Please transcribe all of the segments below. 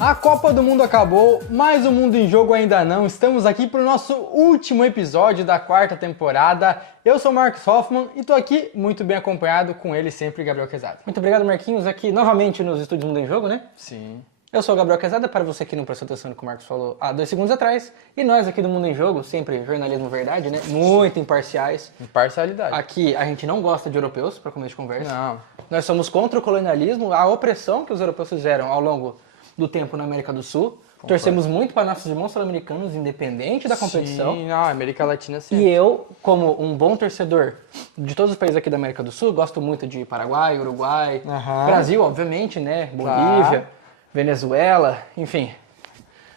A Copa do Mundo acabou, mas o Mundo em Jogo ainda não. Estamos aqui para o nosso último episódio da quarta temporada. Eu sou o Marcos Hoffman e estou aqui muito bem acompanhado com ele sempre, Gabriel Quezada. Muito obrigado, Marquinhos, aqui novamente nos estúdios Mundo em Jogo, né? Sim. Eu sou o Gabriel Quezada, para você que não prestou atenção no que o Marcos falou há 2 segundos atrás. E nós aqui do Mundo em Jogo, sempre jornalismo verdade, né? Muito imparciais. Imparcialidade. Aqui a gente não gosta de europeus, para começo de conversa. Não. Nós somos contra o colonialismo, a opressão que os europeus fizeram ao longo do tempo na América do Sul. Torcemos muito para nossos irmãos sul-americanos, independente da competição. Sim, não, América Latina sim. E eu, como um bom torcedor de todos os países aqui da América do Sul, gosto muito de Paraguai, Uruguai, Brasil, obviamente, né? Bolívia, Venezuela, enfim.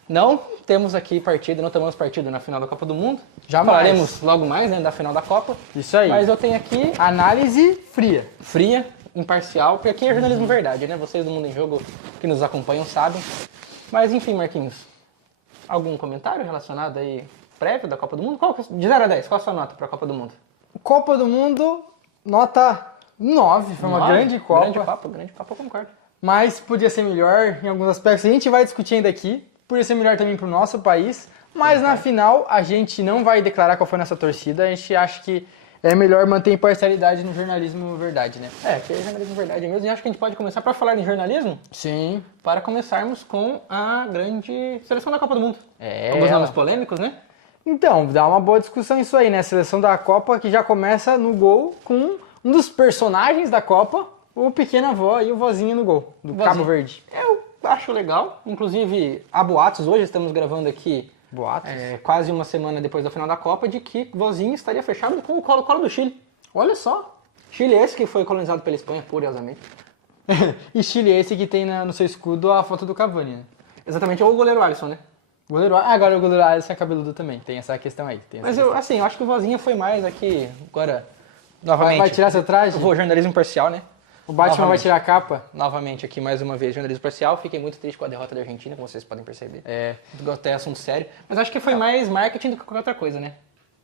Não temos aqui partido, não tomamos partido na final da Copa do Mundo. Jamais. Falaremos logo mais, né, da final da Copa. Isso aí. Mas eu tenho aqui Análise fria. fria, imparcial, porque aqui é jornalismo verdade, né? Vocês do Mundo em Jogo que nos acompanham sabem. Mas enfim, Marquinhos, algum comentário relacionado aí prévio da Copa do Mundo? De 0 a 10, qual a sua nota para a Copa do Mundo? Copa do Mundo, nota 9. Foi uma 9? grande Copa. Grande Copa, eu concordo. Mas podia ser melhor em alguns aspectos. A gente vai discutir ainda aqui. Podia ser melhor também para o nosso país. Mas na final a gente não vai declarar qual foi a nossa torcida. A gente acha que é melhor manter imparcialidade no jornalismo verdade, né? Que é jornalismo verdade mesmo. E acho que a gente pode começar para falar em jornalismo. Sim. Para começarmos com a grande seleção da Copa do Mundo. É. Alguns nomes polêmicos, né? Então, dá uma boa discussão isso aí, né? A seleção da Copa que já começa no gol com um dos personagens da Copa, o pequeno avó e o vozinho no gol, do Vozinho. Cabo Verde. Eu acho legal. Inclusive, há boatos, hoje estamos gravando aqui Boatos. quase uma semana depois da final da Copa, de que Vozinho estaria fechado com o Colo-Colo do Chile. Olha só. Chile esse que foi colonizado pela Espanha, curiosamente. E Chile esse que tem no seu escudo a foto do Cavani, né? Exatamente, ou o goleiro Alisson, né? Agora o goleiro Alisson é cabeludo também, tem essa questão aí. Mas eu acho que o Vozinho foi mais aqui, agora, novamente. Vai tirar seu traje? Eu vou jornalismo parcial, né? O Batman vai Novamente. tirar a capa? Novamente aqui, mais uma vez, jornalismo parcial. Fiquei muito triste com a derrota da Argentina, como vocês podem perceber. Até assunto sério. Mas acho que foi mais marketing do que qualquer outra coisa, né?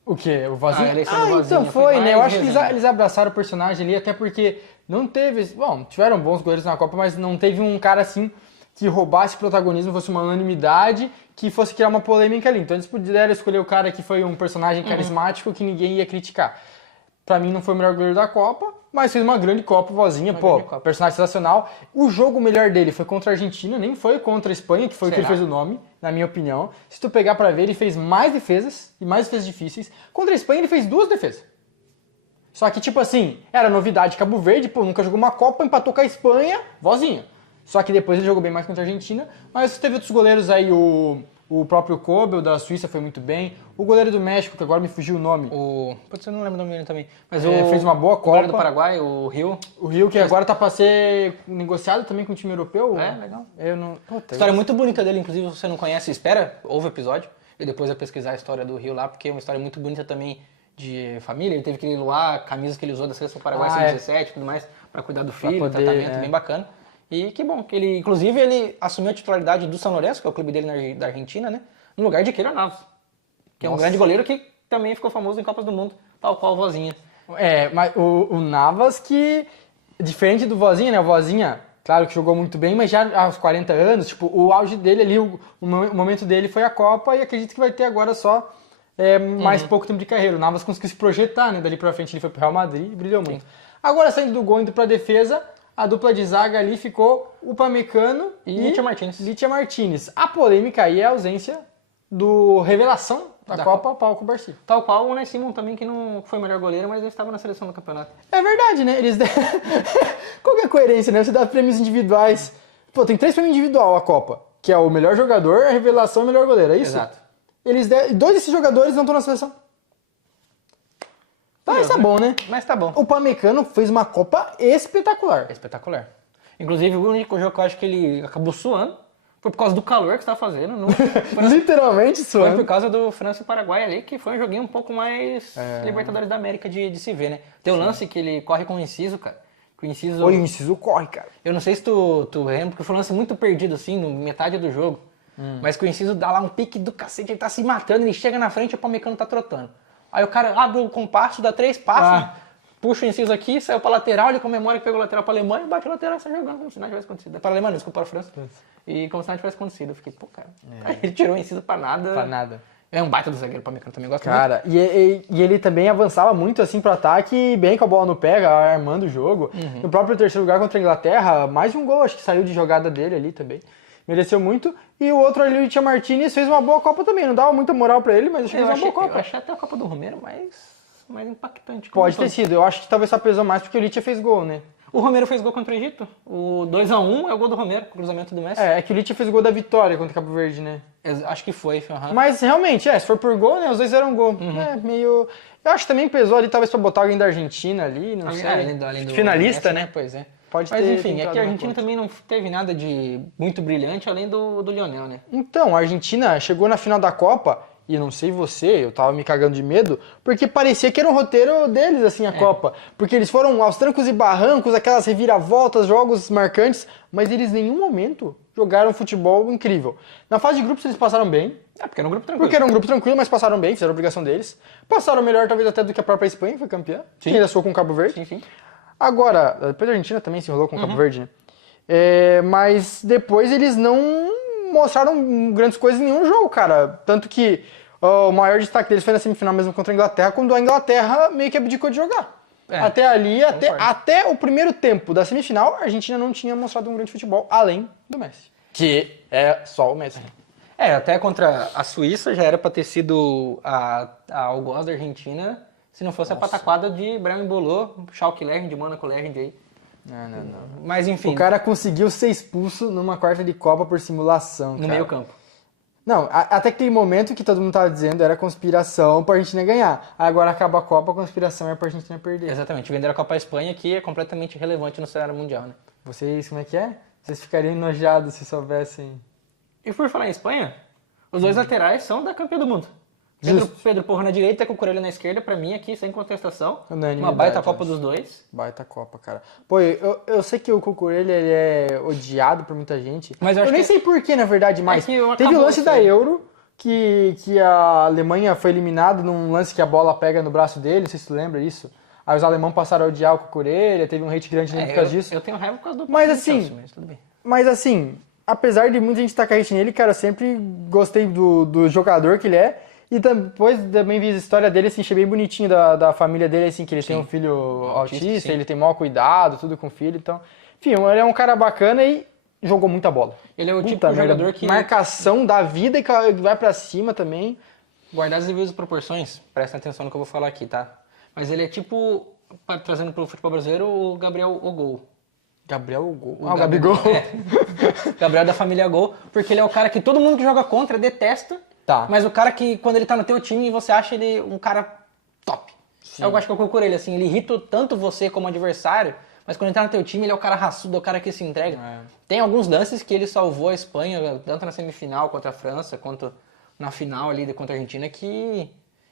O quê? O Vozinho? A eleição do Vozinho então foi, né? Eu mais acho que resenha. eles abraçaram o personagem ali, até porque não teve... Bom, tiveram bons goleiros na Copa, mas não teve um cara assim que roubasse protagonismo, fosse uma unanimidade, que fosse criar uma polêmica ali. Então eles puderam escolher o cara que foi um personagem carismático que ninguém ia criticar. Pra mim não foi o melhor goleiro da Copa, mas fez uma grande Copa, Vozinha, grande Copa. Personagem sensacional. O jogo melhor dele foi contra a Argentina, nem foi contra a Espanha, que foi o que ele fez o nome, na minha opinião. Se tu pegar pra ver, ele fez mais defesas, e mais defesas difíceis. Contra a Espanha ele fez 2 defesas. Só que, tipo assim, era novidade Cabo Verde, nunca jogou uma Copa, empatou com a Espanha, Vozinha. Só que depois ele jogou bem mais contra a Argentina, mas teve outros goleiros aí, o próprio Kobel da Suíça foi muito bem. O goleiro do México, que agora me fugiu o nome. Pode ser, eu não lembro o nome dele também. Mas fez uma boa Copa. O goleiro do Paraguai, o Rio. O Rio, que agora tá pra ser negociado também com o time europeu. Legal. Eu não... Puta, História muito bonita dele, inclusive, se você não conhece, espera, ouve o episódio. E depois vai pesquisar a história do Rio lá, porque é uma história muito bonita também de família. Ele teve que doar camisas que ele usou da seleção Paraguai sub-17 e tudo mais, pra cuidar do filho, poder, tratamento bem bacana. E que bom, que ele, inclusive, ele assumiu a titularidade do São Lourenço, que é o clube dele da Argentina, né? No lugar de Keylor Navas, que é um grande goleiro que também ficou famoso em Copas do Mundo, tal qual o Vozinha. Mas o Navas que, diferente do Vozinha, né? O Vozinha, claro que jogou muito bem, mas já aos 40 anos, tipo, o auge dele ali, o momento dele foi a Copa e acredito que vai ter agora só mais pouco tempo de carreira. O Navas conseguiu se projetar, né? Dali pra frente ele foi pro Real Madrid e brilhou muito. Agora, saindo do gol, indo pra defesa, a dupla de zaga ali ficou o Upamecano e Litia Martinez. A polêmica aí é a ausência do revelação da Copa, Pau Cubarsí. Tal qual o Unai Simon também, que não foi o melhor goleiro, mas ele estava na seleção do campeonato. É verdade, né? Qual que é a coerência, né? Você dá prêmios individuais. Tem 3 prêmios individual a Copa, que é o melhor jogador, a revelação e o melhor goleiro, é isso? Exato. 2 desses jogadores não estão na seleção. Tá, isso é bom, né? Mas tá bom. O Upamecano fez uma Copa espetacular. Espetacular. Inclusive, o único jogo que eu acho que ele acabou suando foi por causa do calor que você estava fazendo. Literalmente Foi suando. por causa do França e Paraguai ali, que foi um joguinho um pouco mais Libertadores da América de se ver, né? Tem um lance que ele corre com o Inciso, cara. O Inciso... Oi, o Inciso corre, cara. Eu não sei se tu lembra, porque foi um lance muito perdido, assim, no metade do jogo. Mas que o Inciso dá lá um pique do cacete, ele tá se matando, ele chega na frente e o Upamecano tá trotando. Aí o cara abre o compasso, dá 3 passos, puxa o inciso aqui, saiu pra lateral, ele comemora que pegou o lateral pra Alemanha, bate a lateral e sai jogando como se nada tivesse acontecido. Para a Alemanha, desculpa, para a França. E como se nada tivesse acontecido. Eu fiquei, pô, cara, ele tirou o inciso pra nada. Pra nada. É um baita do zagueiro pra mim, que eu também gosto muito. Cara, e ele também avançava muito assim pro ataque, bem com a bola no pé, armando o jogo. No próprio terceiro lugar contra a Inglaterra, mais de um gol, acho que saiu de jogada dele ali também. Mereceu muito. E o outro ali, o Tia Martinez, fez uma boa Copa também. Não dava muita moral pra ele, mas acho que fez uma boa Copa. Eu achei até a Copa do Romero mais impactante. Pode ter sido. Eu acho que talvez só pesou mais porque o Licha fez gol, né? O Romero fez gol contra o Egito. O 2-1 é o gol do Romero, o cruzamento do Messi. É que o Licha fez gol da vitória contra o Cabo Verde, né? Acho que foi. Mas realmente, se for por gol, né? Os dois eram gol. É meio... Eu acho que também pesou ali, talvez pra botar alguém da Argentina ali, não sei. Além do finalista, Messi, né? Pois é. Pode Mas ter enfim, é que a Argentina conta. também não teve nada de muito brilhante além do Lionel, né? Então, a Argentina chegou na final da Copa, e eu não sei você, eu tava me cagando de medo, porque parecia que era um roteiro deles, assim, a Copa. Porque eles foram aos trancos e barrancos, aquelas reviravoltas, jogos marcantes, mas eles em nenhum momento jogaram futebol incrível. Na fase de grupos eles passaram bem. Porque era um grupo tranquilo. Porque era um grupo tranquilo, mas passaram bem, fizeram a obrigação deles. Passaram melhor, talvez, até do que a própria Espanha, que foi campeã. Que ainda soou com o Cabo Verde. Sim. Agora, depois a Argentina também se enrolou com o Cabo Verde, né? Mas depois eles não mostraram grandes coisas em nenhum jogo, cara. Tanto que o maior destaque deles foi na semifinal mesmo contra a Inglaterra, quando a Inglaterra meio que abdicou de jogar. Até ali, até o primeiro tempo da semifinal, a Argentina não tinha mostrado um grande futebol, além do Messi. Que é só o Messi. Até contra a Suíça já era pra ter sido a algoz da Argentina, se não fosse a pataquada de Brahim Bolô, Schalke Lerchen, de Mônaco Lerchen aí. Não. Mas enfim. O cara conseguiu ser expulso numa quarta de Copa por simulação, no meio campo. Não, até aquele momento que todo mundo tava dizendo era conspiração pra Argentina ganhar. Agora acaba a Copa, a conspiração é pra Argentina perder. Exatamente, venderam a Copa à Espanha, que é completamente irrelevante no cenário mundial, né? Vocês, como é que é? Vocês ficariam enojados se soubessem... E por falar em Espanha, os dois laterais são da campeã do mundo. Pedro Porro na direita, Cucurella na esquerda, pra mim aqui, sem contestação. Uma baita Copa dos dois. Baita Copa, cara. Pô, eu sei que o Cucurella ele é odiado por muita gente. Mas eu nem sei porquê, na verdade, mais. Teve o lance da Euro, que a Alemanha foi eliminada num lance que a bola pega no braço dele, não sei se tu lembra isso. Aí os alemães passaram a odiar o Cucurella, teve um hate grande por causa disso. Eu tenho raiva por causa do mas tudo bem. Mas assim, apesar de muita gente tacar hate nele, cara, eu sempre gostei do jogador que ele é. E depois também vi a história dele, assim, achei bem bonitinho da família dele, assim, que ele tem um filho autista, ele tem maior cuidado, tudo com o filho, então... Enfim, ele é um cara bacana e jogou muita bola. Ele é o tipo de jogador que... Marcação da vida e vai pra cima também. Guardar as devidas proporções, prestem atenção no que eu vou falar aqui, tá? Mas ele é tipo, trazendo pro futebol brasileiro, o Gabriel Ogol. Gabriel Ogol? O Gabigol. Gabriel da família Gol, porque ele é o cara que todo mundo que joga contra detesta. Tá. Mas o cara que, quando ele tá no teu time, você acha ele um cara top. Sim. Eu acho que eu procuro ele, assim, ele irrita tanto você como adversário, mas quando ele tá no teu time, ele é o cara raçudo, é o cara que se entrega. Tem alguns lances que ele salvou a Espanha, tanto na semifinal contra a França, quanto na final ali contra a Argentina, que...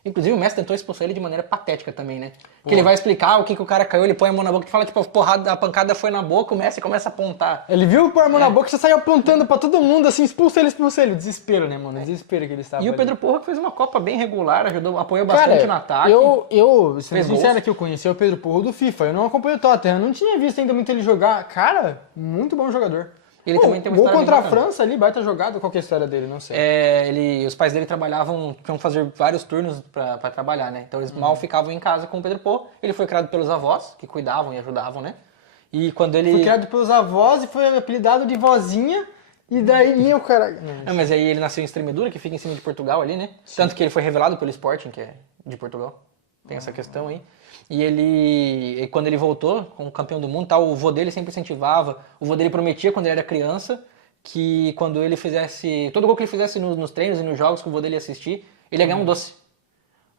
Inclusive o Messi tentou expulsar ele de maneira patética também, né? Que ele vai explicar o que o cara caiu, ele põe a mão na boca e fala, tipo, a pancada foi na boca, o Messi começa a apontar. Ele viu pôr a mão na boca e já saiu apontando pra todo mundo, assim, expulsa ele. Desespero, né, mano? Desespero que ele estava. E o Pedro Porro que fez uma Copa bem regular, apoiou bastante no ataque. Sendo sincero que eu conheci o Pedro Porro do FIFA, eu não acompanho o Tottenham, eu não tinha visto ainda muito ele jogar. Cara, muito bom jogador. Ele também tem uma gol história contra a França ali, baita jogada, qual que é a história dele, não sei. Os pais dele tinham que fazer vários turnos pra trabalhar, né? Então eles mal ficavam em casa com o Pedro Porro. Ele foi criado pelos avós, que cuidavam e ajudavam, né? E quando ele... Foi criado pelos avós e foi apelidado de vozinha, e daí meu cara... Mas aí ele nasceu em Extremadura, que fica em cima de Portugal ali, né? Sim. Tanto que ele foi revelado pelo Sporting, que é de Portugal. Tem essa questão aí. E quando ele voltou como campeão do mundo, o vô dele sempre incentivava, o vô dele prometia quando ele era criança que quando ele fizesse, todo gol que ele fizesse nos treinos e nos jogos que o vô dele ia assistir, ele ia ganhar um doce.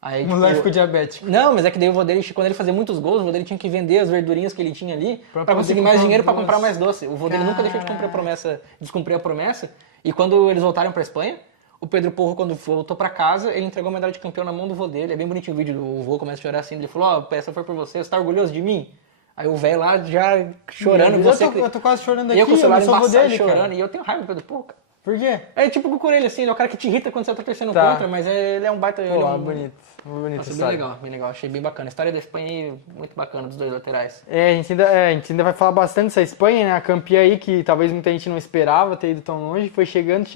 Aí, o moleque ficou diabético. Não, mas é que daí o vô dele, quando ele fazia muitos gols, o vô dele tinha que vender as verdurinhas que ele tinha ali pra conseguir mais dinheiro pra comprar mais doce. O vô dele nunca deixou de descumprir a promessa. E quando eles voltaram pra Espanha, o Pedro Porro, quando voltou pra casa, ele entregou a medalha de campeão na mão do vô dele. É bem bonitinho o vídeo do vô, começa a chorar assim. Ele falou, essa foi por você tá orgulhoso de mim? Aí o velho lá já chorando. Eu tô quase chorando aqui, eu com o celular embaçado dele, chorando. Cara. E eu tenho raiva do Pedro Porro, cara. Por quê? É tipo o Cucurella, assim, ele é o cara que te irrita quando você tá torcendo Tá. contra, mas ele é um baita... ele é Pô, um... bonito. Bonito. Nossa, bem legal, bem legal. Achei bem bacana. A história da Espanha aí, muito bacana, dos dois laterais. A gente ainda vai falar bastante dessa Espanha, né? A campeã aí, que talvez muita gente não esperava ter ido tão longe, foi chegando.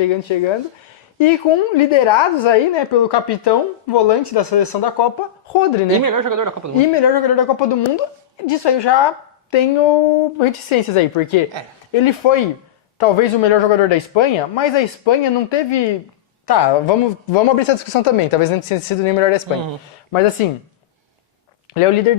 E com liderados aí, né, pelo capitão volante da seleção da Copa, Rodri, né? E melhor jogador da Copa do Mundo. E melhor jogador da Copa do Mundo. Disso aí eu já tenho reticências aí, porque ele foi talvez o melhor jogador da Espanha, mas a Espanha não teve... Tá, vamos abrir essa discussão também, talvez não tenha sido nem o melhor da Espanha. Mas assim, ele é o líder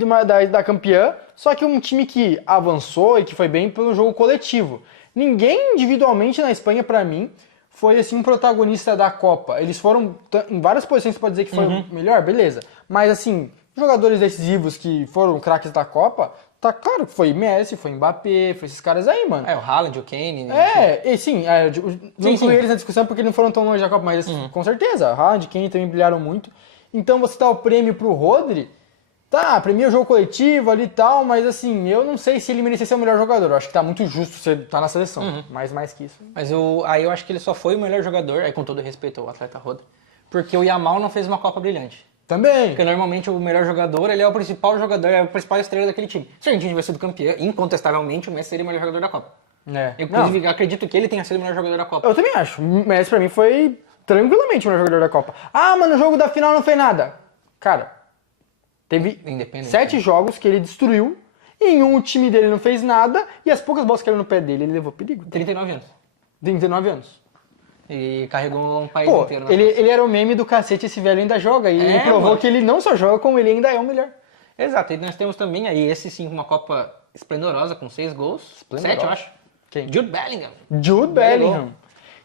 da campeã, só que um time que avançou e que foi bem pelo jogo coletivo. Ninguém individualmente na Espanha, pra mim, foi assim um protagonista da Copa. Eles foram em várias posições, você pode dizer que foi o melhor, beleza. Mas assim, jogadores decisivos que foram craques da Copa, tá claro que foi Messi, foi Mbappé, foi esses caras aí, mano. É, o Haaland, o Kane... Não incluí eles na discussão porque eles não foram tão longe da Copa, mas com certeza, Haaland e Kane também brilharam muito. Então você dá o prêmio pro Rodri, tá, premia o jogo coletivo ali e tal, mas assim, eu não sei se ele merecia ser o melhor jogador. Eu acho que tá muito justo você tá na seleção, mas mais que isso. Mas aí eu acho que ele só foi o melhor jogador, aí com todo respeito ao atleta Rodri, porque o Yamal não fez uma Copa brilhante. Também. Porque normalmente o melhor jogador, ele é o principal jogador, é a principal estrela daquele time. Se a gente tivesse sido campeão, incontestavelmente o Messi seria o melhor jogador da Copa. Eu, inclusive, acredito que ele tenha sido o melhor jogador da Copa. Eu também acho. O Messi pra mim foi tranquilamente o melhor jogador da Copa. Ah, mas no jogo da final não fez nada. Cara, teve 7 jogos que ele destruiu, e em um o time dele não fez nada, e as poucas bolas que caíram no pé dele, ele levou perigo. 39 anos. 39 anos. E carregou um país Pô, inteiro. ele era o meme do cacete, esse velho ainda joga, e ele provou mano. que ele não só joga, como ele ainda é o melhor. Exato, e nós temos também aí, esse sim, uma Copa esplendorosa, com 6 gols. 7, eu acho. Quem? Jude Bellingham. Jude Bellingham.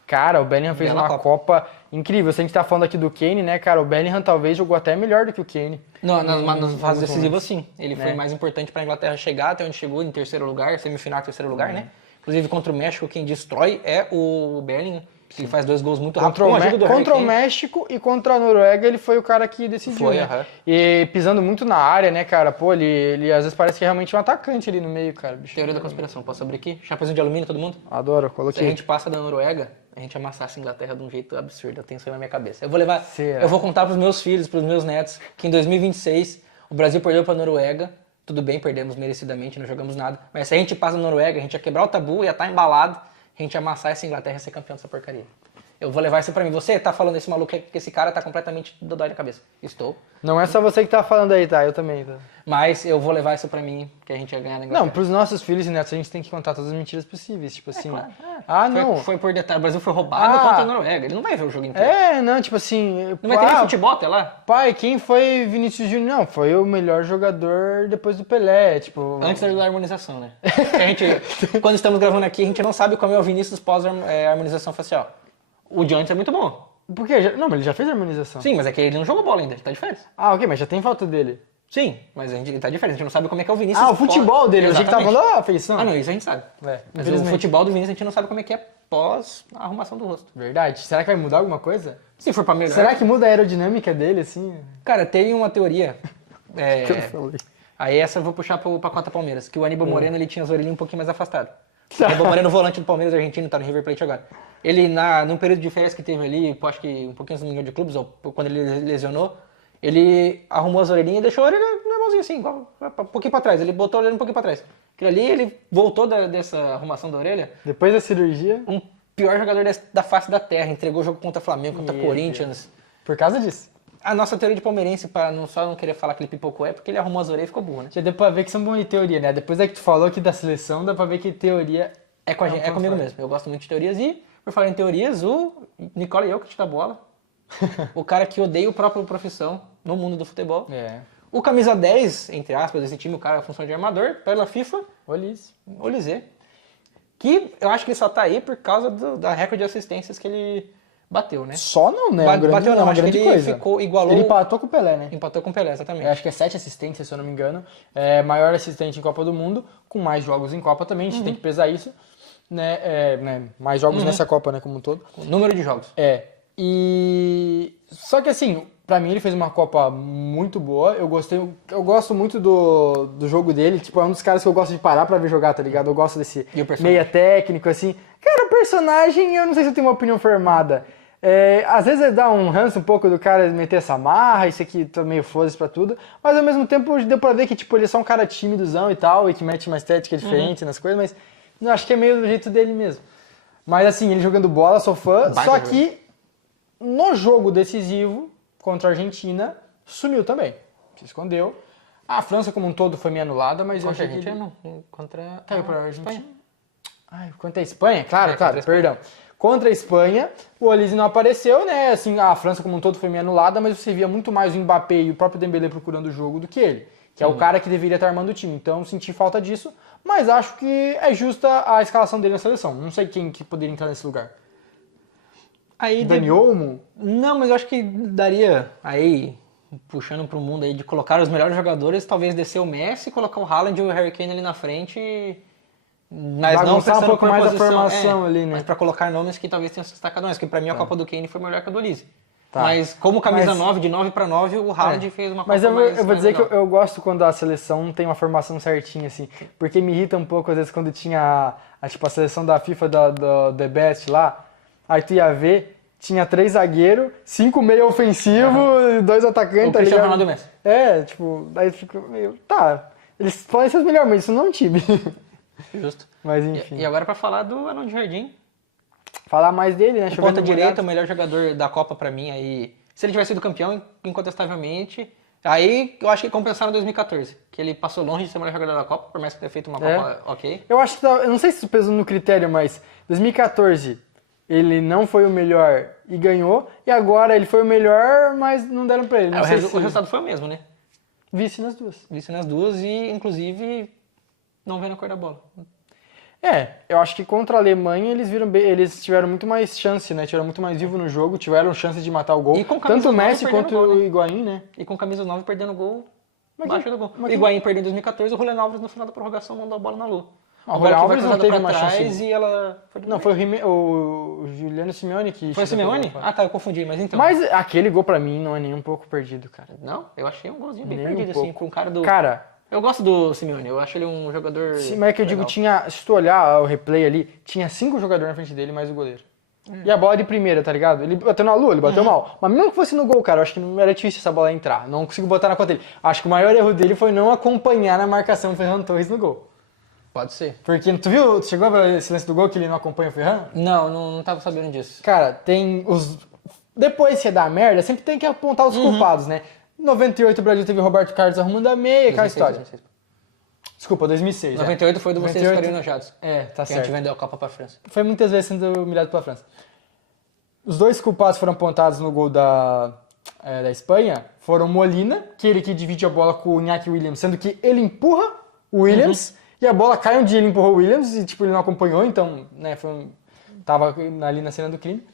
Cara, o Bellingham fez Bela uma Copa incrível. Se a gente tá falando aqui do Kane, né, cara, o Bellingham talvez jogou até melhor do que o Kane. Não, nas fases decisivas, sim. Ele foi mais importante pra Inglaterra chegar até onde chegou, em terceiro lugar, semifinal, terceiro lugar, né? Inclusive, contra o México, quem destrói é o Bellingham. Ele faz 2 gols muito rápido. Contra o México e contra a Noruega, ele foi o cara que decidiu, Foi, né? E pisando muito na área, né, cara? Pô, ele às vezes parece que é realmente um atacante ali no meio, cara. Bicho. Teoria da conspiração, posso abrir aqui? Chapezinho de alumínio, todo mundo? Adoro, Se a coloquei. gente passa da Noruega, a gente amassasse a Inglaterra de um jeito absurdo. Eu tenho isso aí na minha cabeça. Eu vou levar. Será? Eu vou contar pros meus filhos, pros meus netos, que em 2026 o Brasil perdeu pra Noruega. Tudo bem, perdemos merecidamente, não jogamos nada. Mas se a gente passa na Noruega, a gente ia quebrar o tabu, ia estar embalado, a gente ia amassar essa Inglaterra e ser campeão dessa porcaria. Eu vou levar isso pra mim. Você tá falando esse maluco que esse cara tá completamente dodói da cabeça. Estou. Não é só você que tá falando aí, tá? Eu também, tá? Mas eu vou levar isso pra mim, que a gente ia ganhar na Inglaterra. Não, pros nossos filhos e netos a gente tem que contar todas as mentiras possíveis, tipo assim. Claro. Não. Foi por detalhe. O Brasil foi roubado contra a Noruega. Ele não vai ver o jogo inteiro. Não, tipo assim. Não vai ter nem futebol até lá? Pai, quem foi Vinícius Júnior? Não, foi o melhor jogador depois do Pelé, tipo... Antes da harmonização, né? A gente, quando estamos gravando aqui, a gente não sabe como é o Vinícius pós-harmonização facial. O de antes é muito bom. Por quê? Não, mas ele já fez a harmonização. Sim, mas é que ele não jogou bola ainda, ele tá de férias. Ah, ok, mas já tem falta dele. Sim, mas ele tá de férias, a gente não sabe como é que é o Vinícius. O futebol dele, eu achei que tava falando a feição. Ah, não, isso a gente sabe. Mas o futebol do Vinícius a gente não sabe como é que é pós a arrumação do rosto. Verdade. Será que vai mudar alguma coisa? Se for pra melhor. Será que muda a aerodinâmica dele, assim? Cara, tem uma teoria. Que eu falei. Aí essa eu vou puxar pra conta Palmeiras, que o Aníbal Moreno ele tinha as orelhinhas um pouquinho mais afastadas. O Aníbal Moreno, volante do Palmeiras argentino, tá no River Plate agora. Ele, num período de férias que teve ali, acho que um pouquinho antes do Mundial de Clubes, ou quando ele lesionou, ele arrumou as orelhinhas e deixou a orelha normalzinho assim, um pouquinho pra trás. Ele botou a orelha um pouquinho pra trás. Aquilo ali, ele voltou dessa arrumação da orelha. Depois da cirurgia? Um pior jogador da face da terra. Entregou o jogo contra Flamengo, contra Corinthians. Deus. Por causa disso? A nossa teoria de palmeirense, pra só não querer falar que ele pipocou, é porque ele arrumou as orelhas e ficou burro, né? Já deu pra ver que são boas de teoria, né? Depois que tu falou aqui da seleção, dá pra ver que teoria... É comigo mesmo. Eu gosto muito de teorias e, por falar em teorias, o Nikola Jokic da bola. O cara que odeia o próprio profissão no mundo do futebol. O camisa 10, entre aspas, desse time, o cara, a função de armador, pela FIFA, Olise. Que eu acho que ele só tá aí por causa da recorde de assistências que ele bateu, né? Só não, né? Bateu não, uma acho que grande ele coisa. igualou... Ele empatou com o Pelé, né? Empatou com o Pelé, exatamente. Eu acho que é 7 assistências, se eu não me engano. É maior assistente em Copa do Mundo, com mais jogos em Copa também, a gente tem que pesar isso. Mais jogos nessa Copa, né, como um todo. O número de jogos. Só que assim, Pra mim ele fez uma Copa muito boa, eu gosto muito do jogo dele, tipo, é um dos caras que eu gosto de parar pra ver jogar, tá ligado? Eu gosto desse meia técnico, assim. Cara, o personagem, eu não sei se eu tenho uma opinião formada. Às vezes dá um ranço um pouco do cara meter essa marra, isso aqui tá meio foda-se pra tudo, mas ao mesmo tempo deu pra ver que tipo, ele é só um cara timidozão e tal, e que mete uma estética diferente nas coisas, mas eu acho que é meio do jeito dele mesmo. Mas assim, ele jogando bola, sou fã, só que no jogo decisivo contra a Argentina, sumiu também, se escondeu. A França como um todo foi meio anulada, mas eu achei que ele... Caiu pra Argentina. Contra a Espanha? Claro, perdão. Contra a Espanha, o Olise não apareceu, né? Assim, a França como um todo foi meio anulada, mas você via muito mais o Mbappé e o próprio Dembélé procurando o jogo do que ele, que é o cara que deveria estar armando o time. Então, senti falta disso, mas acho que é justa a escalação dele na seleção. Não sei quem que poderia entrar nesse lugar. Dani Olmo? Não, mas eu acho que daria aí, puxando pro mundo aí, de colocar os melhores jogadores, talvez descer o Messi, colocar o Haaland e o Harry Kane ali na frente. Mas não pensando um pouco mais posição, a formação ali, né? Mas pra colocar nomes que talvez tenham se destacado mais, porque pra mim a Copa do Kane foi melhor que a do Olise. Mas como camisa 9, de 9 para 9, o Haaland fez uma Copa mais Mas eu vou dizer que eu gosto quando a seleção tem uma formação certinha, assim, porque me irrita um pouco às vezes quando tinha tipo, a seleção da FIFA do The Best lá, aí tu ia ver, tinha 3 zagueiros, 5 meio ofensivo, 2 atacantes, tá ligado? Cristiano Ronaldo e Messi. Tipo, daí fica meio, eles podem ser os melhores, mas isso não é um time. Justo. Mas enfim. E agora pra falar do Arão de Jardim. Falar mais dele, né? Ponta direita, o melhor jogador da Copa pra mim aí. Se ele tivesse sido campeão, incontestavelmente. Aí eu acho que compensaram em 2014. Que ele passou longe de ser o melhor jogador da Copa, por mais que tenha feito uma Copa ok. Eu acho que, eu não sei se isso pesou no critério, mas 2014 ele não foi o melhor e ganhou. E agora ele foi o melhor, mas não deram pra ele. Não sei o resultado foi o mesmo, né? Vice nas duas. Vice nas duas e, inclusive, não vendo a cor da bola. Eu acho que contra a Alemanha eles tiveram muito mais chance, né? Tiveram muito mais vivo no jogo, tiveram chance de matar o gol. E com tanto o Messi quanto o Higuaín, né? E com camisa 9 perdendo gol, baixo do gol. O Higuaín perdeu em 2014, o Julián Álvares no final da prorrogação mandou a bola na lua. O Julián Álvares não teve uma chance. E ela... Não, foi o Juliano Simeone que... Foi o Simeone? Eu confundi, mas então... Mas aquele gol pra mim não é nem um pouco perdido, cara. Não, eu achei um golzinho bem perdido, assim, com o cara do... Cara... Eu gosto do Simeone, eu acho ele um jogador... Sim, mas é que eu digo, se tu olhar o replay ali, tinha 5 jogadores na frente dele, mais o goleiro. E a bola de primeira, tá ligado? Ele bateu na lua, ele bateu mal. Mas mesmo que fosse no gol, cara, eu acho que não era difícil essa bola entrar. Não consigo botar na conta dele. Acho que o maior erro dele foi não acompanhar na marcação o Ferran Torres no gol. Pode ser. Porque, tu viu, chegou a ver esse lance do gol que ele não acompanha o Ferran? Não tava sabendo disso. Cara, tem os... Depois que dá merda, sempre tem que apontar os culpados, né? Em 98 o Brasil teve o Roberto Carlos arrumando a meia, aquela história. 2006. Desculpa, 2006. 98 foi do vocês ficarem enojados. Tá certo. Que a gente vendeu a Copa pra França. Foi muitas vezes sendo humilhado pela França. Os 2 culpados foram apontados no gol da Espanha foram Molina, ele que divide a bola com o Iñaki Williams, sendo que ele empurra o Williams e a bola cai onde ele empurrou o Williams e tipo, ele não acompanhou, então né, tava ali na cena do crime.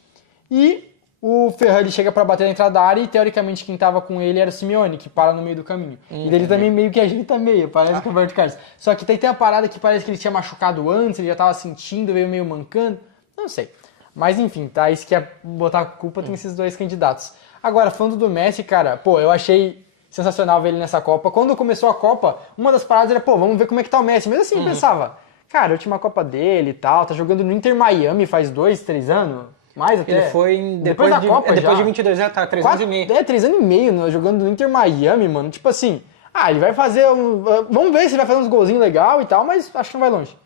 E o Ferran ele chega pra bater na entrada da área e teoricamente quem tava com ele era o Simeone, que para no meio do caminho. E ele também meio que ajeita meio, parece com o Roberto Carlos. Só que tem a parada que parece que ele tinha machucado antes, ele já tava sentindo, veio meio mancando, não sei. Mas enfim, tá? Isso que é botar a culpa tem esses 2 candidatos. Agora, falando do Messi, cara, eu achei sensacional ver ele nessa Copa. Quando começou a Copa, uma das paradas era, vamos ver como é que tá o Messi. Mas assim, eu pensava, cara, a última Copa dele e tal, tá jogando no Inter Miami faz 2, 3 anos. Mais até. Ele foi depois da Copa depois de 22 anos, tá, 3 anos e meio. 3 anos e meio, né, jogando no Inter Miami, mano. Tipo assim, ele vai fazer vamos ver se ele vai fazer uns golzinhos legal e tal, mas acho que não vai longe.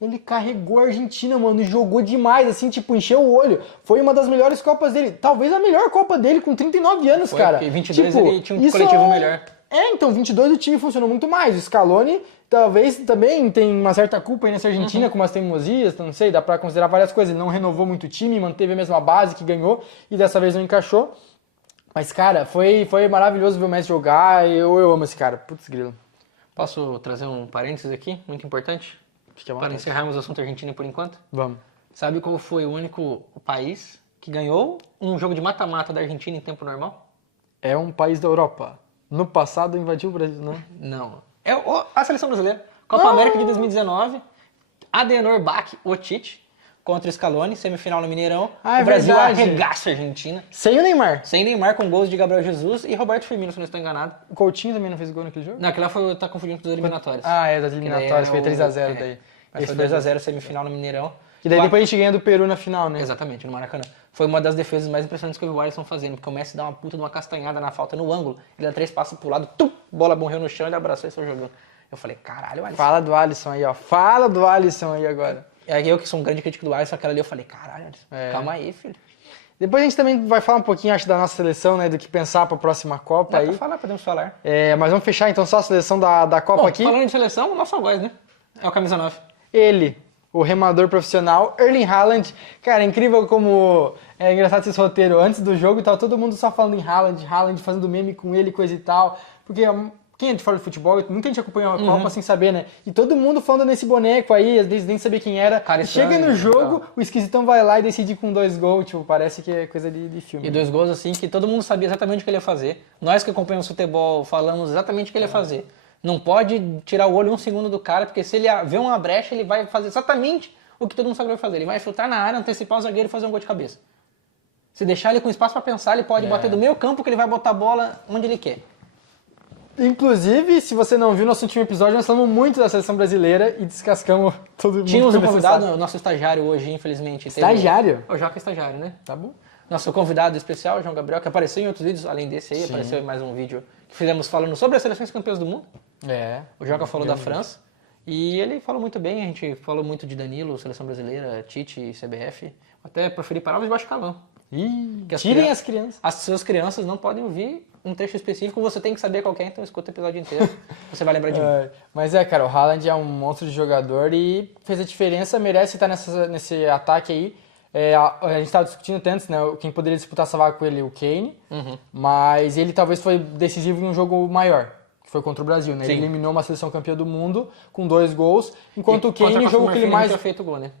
Ele carregou a Argentina, mano, e jogou demais, assim, tipo, encheu o olho. Foi uma das melhores Copas dele. Talvez a melhor Copa dele, com 39 anos, cara. Porque 22 ele tinha um coletivo melhor. Então, 22 o time funcionou muito mais. O Scaloni, talvez, também tem uma certa culpa aí nessa Argentina, com umas teimosias, não sei, dá pra considerar várias coisas. Ele não renovou muito o time, manteve a mesma base que ganhou, e dessa vez não encaixou. Mas, cara, foi maravilhoso ver o Messi jogar, eu amo esse cara. Putz, grilo. Posso trazer um parênteses aqui, muito importante? Para encerrarmos o assunto Argentina por enquanto? Vamos. Sabe qual foi o único país que ganhou um jogo de mata-mata da Argentina em tempo normal? É um país da Europa. No passado invadiu o Brasil, não? Não. É a seleção brasileira. Copa América de 2019. Adenor Bach, o Tite, contra o Scaloni, semifinal no Mineirão. Ah, é o Brasil verdade. arregaça a Argentina. Sem o Neymar. Sem Neymar, com gols de Gabriel Jesus e Roberto Firmino, se não estou enganado. O Coutinho também não fez gol naquele jogo? Não, aquela tá confundindo com os eliminatórios. Ah, das eliminatórias, foi 3x0 daí. Mas foi 2x0 semifinal no Mineirão. E daí depois a gente ganha do Peru na final, né? Exatamente, no Maracanã. Foi uma das defesas mais impressionantes que eu vi o Alisson fazendo, porque o Messi dá uma puta de uma castanhada na falta no ângulo, ele dá 3 passos pro lado, bola morreu no chão, ele abraçou e saiu jogando. Eu falei, caralho, Alisson. Fala do Alisson aí, ó. Fala do Alisson aí agora. Eu que sou um grande crítico do Alisson, aquela ali eu falei, caralho, Alisson, calma aí, filho. Depois a gente também vai falar um pouquinho, acho, da nossa seleção, né? Do que pensar pra próxima Copa Dá aí. pra falar, podemos falar. Mas vamos fechar então só a seleção da Copa aqui. Falando de seleção, o nosso algoz, né? É o camisa 9. Ele, o remador profissional, Erling Haaland. Cara, é incrível como... É engraçado esse roteiro. Antes do jogo, tava todo mundo só falando em Haaland, fazendo meme com ele, coisa e tal. Porque quem é de fora do futebol, muita gente acompanhou a Copa sem saber, né? E todo mundo falando nesse boneco aí, às vezes nem sabia quem era. Cara E chega estranho, no né, jogo, tal. o esquisitão vai lá e decide com 2 gols. Tipo, parece que é coisa de filme. E 2 gols assim que todo mundo sabia exatamente o que ele ia fazer. Nós que acompanhamos futebol falamos exatamente o que ele ia fazer. Não pode tirar o olho 1 segundo do cara, porque se ele vê uma brecha, ele vai fazer exatamente o que todo mundo sabe que vai fazer. Ele vai filtrar na área, antecipar o zagueiro e fazer um gol de cabeça. Se deixar ele com espaço para pensar, ele pode bater do meio campo, que ele vai botar a bola onde ele quer. Inclusive, se você não viu nosso último episódio, nós falamos muito da seleção brasileira e descascamos todo mundo. Tínhamos um convidado, necessário. nosso estagiário hoje, infelizmente. Estagiário? O Joca é estagiário, né? Tá bom. Nosso convidado especial, João Gabriel, que apareceu em outros vídeos, além desse aí, apareceu em mais um vídeo que fizemos falando sobre as seleções campeãs do mundo. O Joca falou da França. E ele falou muito bem, a gente falou muito de Danilo, seleção brasileira, Tite e CBF. Até preferi palavras de baixo calão. Tirem as crianças. As suas crianças não podem ouvir um trecho específico, você tem que saber qual que é, então escuta o episódio inteiro. Você vai lembrar de mim. Mas cara, o Haaland é um monstro de jogador e fez a diferença, merece estar nesse ataque aí. A gente estava discutindo antes, né? Quem poderia disputar essa vaga com ele, o Kane. Mas ele talvez foi decisivo em um jogo maior, que foi contra o Brasil, né? Sim. Ele eliminou uma seleção campeã do mundo com 2 gols, enquanto o Kane, Contra a o jogo Costa que ele Marfim, mais... tinha feito gol, né?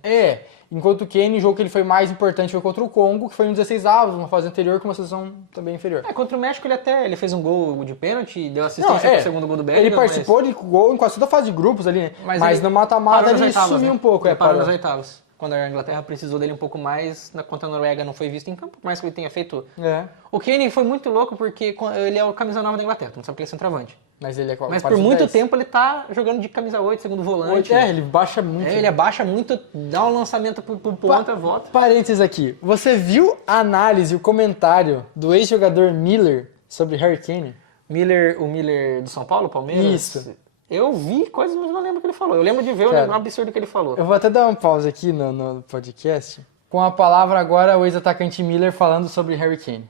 Enquanto o Kane, o jogo que ele foi mais importante foi contra o Congo, que foi no 16avos, uma fase anterior com uma seleção também inferior. Contra o México ele fez um gol de pênalti, deu assistência pro segundo gol do Bellingham. Ele participou de gol em quase toda a fase de grupos ali, né? Mas no mata-mata ele sumiu um pouco. Ele parou nos oitavos. Quando a Inglaterra precisou dele um pouco mais, contra a Noruega não foi visto em campo, por mais que ele tenha feito... O Kane foi muito louco porque ele é o camisa 9 da Inglaterra, tu não sabe que ele é centroavante. Mas ele é qual? Mas por muito tempo ele tá jogando de camisa 8, segundo volante. Ele baixa muito. Ele abaixa muito, dá um lançamento pro ponta, volta. Parênteses aqui. Você viu a análise, o comentário do ex-jogador Miller sobre Harry Kane? O Miller do São Paulo, Palmeiras? Isso. Eu vi coisas, mas não lembro o que ele falou. Eu lembro de ver um absurdo que ele falou. Eu vou até dar uma pausa aqui no podcast. Com a palavra agora o ex-atacante Miller falando sobre Harry Kane.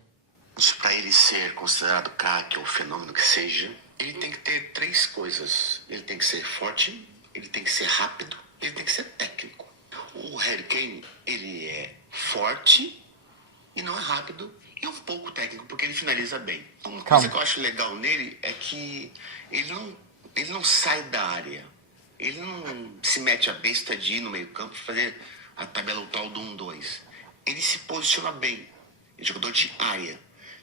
Para ele ser considerado craque ou fenômeno que seja, ele tem que ter 3 coisas. Ele tem que ser forte, ele tem que ser rápido, ele tem que ser técnico. O Harry Kane, ele é forte e não é rápido e um pouco técnico, porque ele finaliza bem. Uma coisa que eu acho legal nele é que ele não sai da área. Ele não se mete a besta de ir no meio campo e fazer a tabela tal do 1-2. Ele se posiciona bem. Ele é jogador de área.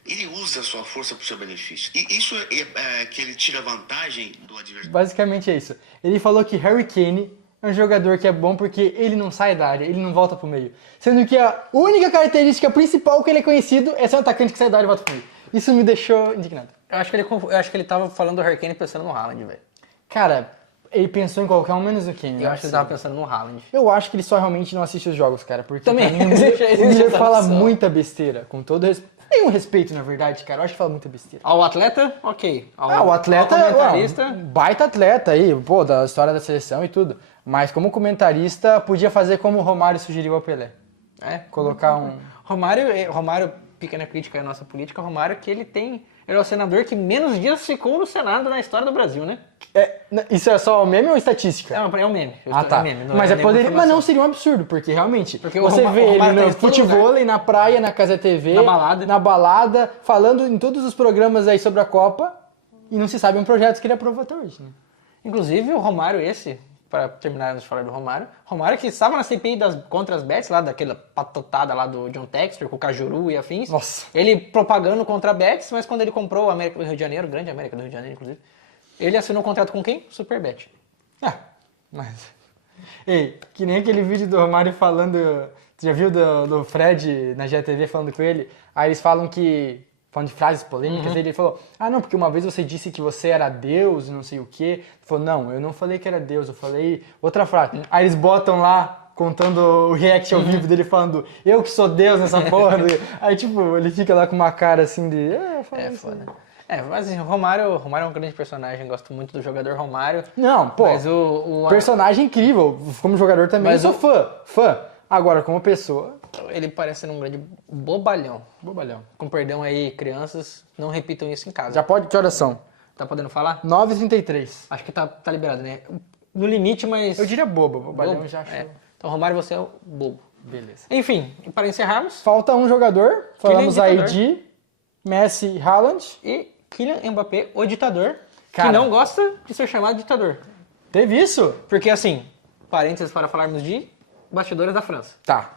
Ele usa a sua força para o seu benefício. E isso é que ele tira vantagem do adversário. Basicamente é isso. Ele falou que Harry Kane é um jogador que é bom porque ele não sai da área, ele não volta pro meio. Sendo que a única característica principal que ele é conhecido é ser um atacante que sai da área e volta pro meio. Isso me deixou indignado. Eu acho que ele tava falando do Harry Kane pensando no Haaland, velho. Cara, ele pensou em qualquer um menos o Kane. Eu acho que ele tava pensando no Haaland. Eu acho que ele só realmente não assiste os jogos, cara. Porque Também pra mim, existe o Miller essa fala opção. muita besteira. Com todo respeito. Nenhum respeito, na verdade, cara. Eu acho que fala muita besteira. Ao atleta, ok. O atleta ao comentarista... é um baita atleta aí, pô, da história da seleção e tudo. Mas como comentarista, podia fazer como o Romário sugeriu ao Pelé. Colocar um... Romário, pequena crítica à nossa política, Romário que ele é o senador que menos dias ficou no Senado na história do Brasil, né? Isso é só meme ou estatística? É um meme. Tá. É meme, Mas nenhuma mas não informação. seria um absurdo, porque realmente Porque você o vê ele Romário tá no em todo futebol, lugar. na praia, na Casa TV, Na balada. falando em todos os programas aí sobre a Copa, e não se sabe um projeto que ele aprovou até hoje, né? Inclusive o Romário para terminar de falar do Romário que estava na CPI contra as bets, lá daquela patotada lá do John Textor, com o Cajuru e afins. Nossa. Ele propagando contra a bets, mas quando ele comprou a América do Rio de Janeiro, grande América do Rio de Janeiro, inclusive, ele assinou um contrato com quem? Superbet. Mas... Ei, que nem aquele vídeo do Romário falando... Tu já viu do Fred na GTV falando com ele? Aí eles falam falando de frases polêmicas, ele falou, não, porque uma vez você disse que você era Deus e não sei o quê. Ele falou, não, eu não falei que era Deus, eu falei outra frase. Aí eles botam lá, contando o react ao vivo dele falando, eu que sou Deus nessa porra. Aí, tipo, ele fica lá com uma cara assim de... foda. Mas assim, o Romário é um grande personagem, gosto muito do jogador Romário. Não, pô, mas o personagem incrível, como jogador também, eu sou fã. Agora, como pessoa... Ele parece ser um grande bobalhão. Com perdão aí, crianças, não repitam isso em casa. Já pode? Que horas são? Tá podendo falar? 9h33. Acho que tá liberado, né? No limite, mas... Eu diria bobalhão, eu já acho. Então, Romário, você é o bobo. Beleza. Enfim, para encerrarmos... Falta um jogador, falamos aí de Messi e Haaland. E Kylian Mbappé, o ditador, Cara, que não gosta de ser chamado ditador. Teve isso? Porque assim, parênteses para falarmos de bastidores da França. Tá.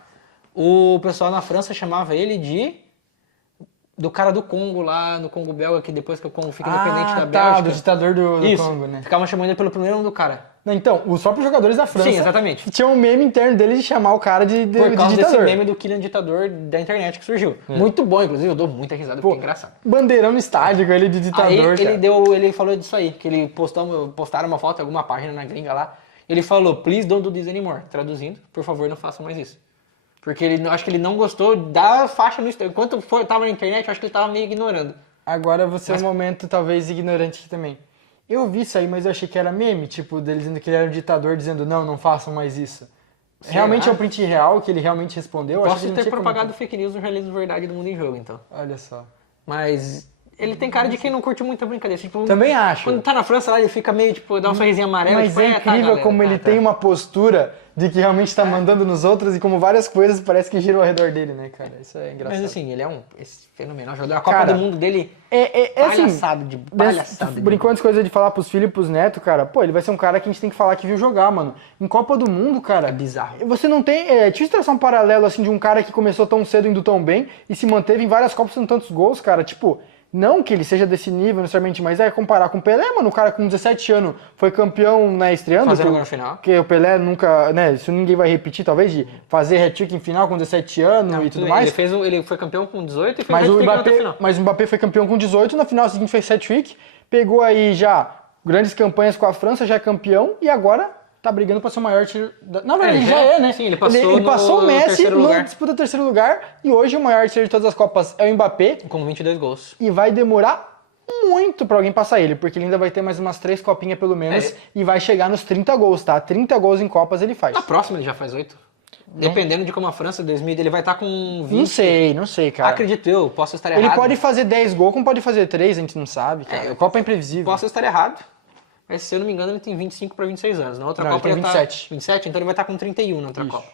O pessoal na França chamava ele do cara do Congo lá, no Congo belga, que depois que o Congo fica independente da Bélgica. Do ditador do Isso, Congo, né? ficavam chamando ele pelo primeiro nome do cara. Não, então, os próprios jogadores da França... Sim, exatamente. Tinha um meme interno deles de chamar o cara de Por causa ditador. desse meme do Kylian ditador da internet que surgiu. Muito bom, inclusive, eu dou muita risada, porque é engraçado. Bandeirão no estádio com ele de ditador, Aí ele falou disso aí, que ele postaram uma foto em alguma página na gringa lá. Ele falou, please don't do this anymore. Traduzindo, por favor, não façam mais isso. Porque acho que ele não gostou da faixa no Instagram. Enquanto tava na internet, eu acho que ele tava meio ignorando. Agora você é um momento, talvez, ignorante aqui também. Eu vi isso aí, mas eu achei que era meme, tipo, dele dizendo que ele era um ditador, dizendo, não façam mais isso. Realmente é um print real, que ele realmente respondeu? Posso ter propagado fake news no jornalismo verdade do Mundo em Jogo, então. Olha só. Mas ele tem cara de quem não curte muito a brincadeira. Tipo, também acho. Quando tá na França lá, ele fica meio, tipo, dá um sorrisinho amarelo. Mas tipo, é incrível como ele tem uma postura de que realmente tá mandando nos outros e como várias coisas parece que giram ao redor dele, né, cara? Isso é engraçado. Mas assim, ele é esse fenomenal jogador. A Copa do Mundo dele palhaçado assim, palhaçado. Brincando de coisa de falar pros filhos e pros netos, cara, pô, ele vai ser um cara que a gente tem que falar que viu jogar, mano. Em Copa do Mundo, cara... É bizarro. Você não tem... deixa eu traçar um paralelo, assim, de um cara que começou tão cedo indo tão bem e se manteve em várias Copas fazendo tantos gols, cara. Tipo... Não que ele seja desse nível necessariamente, mas comparar com o Pelé, mano, o cara com 17 anos foi campeão, né, estreando. Fazendo gol no final. Porque o Pelé nunca, né, isso ninguém vai repetir, talvez, de fazer hat-trick em final com 17 anos e tudo mais. Ele foi campeão com 18 e fez hat-trick até o final. Mas o Mbappé foi campeão com 18, na final seguinte fez hat-trick, pegou aí já grandes campanhas com a França, já é campeão, e agora tá brigando pra ser o maior artilheiro. Na verdade, ele já é, né? Sim, ele passou passou o Messi no disputa terceiro lugar, e hoje o maior artilheiro de todas as Copas é o Mbappé. Com 22 gols. E vai demorar muito pra alguém passar ele, porque ele ainda vai ter mais umas 3 copinhas pelo menos, e vai chegar nos 30 gols, tá? 30 gols em Copas ele faz. Na próxima ele já faz 8. Dependendo de como a França, 2000, ele vai estar com 20. Não sei, cara. Acredito eu, posso estar errado. Ele pode fazer 10 gols, como pode fazer 3, a gente não sabe, cara. A Copa é imprevisível. Posso estar errado. Mas se eu não me engano, ele tem 25 para 26 anos. Na outra não, Copa ele tem 27. 27, então ele vai estar com 31 na outra Copa.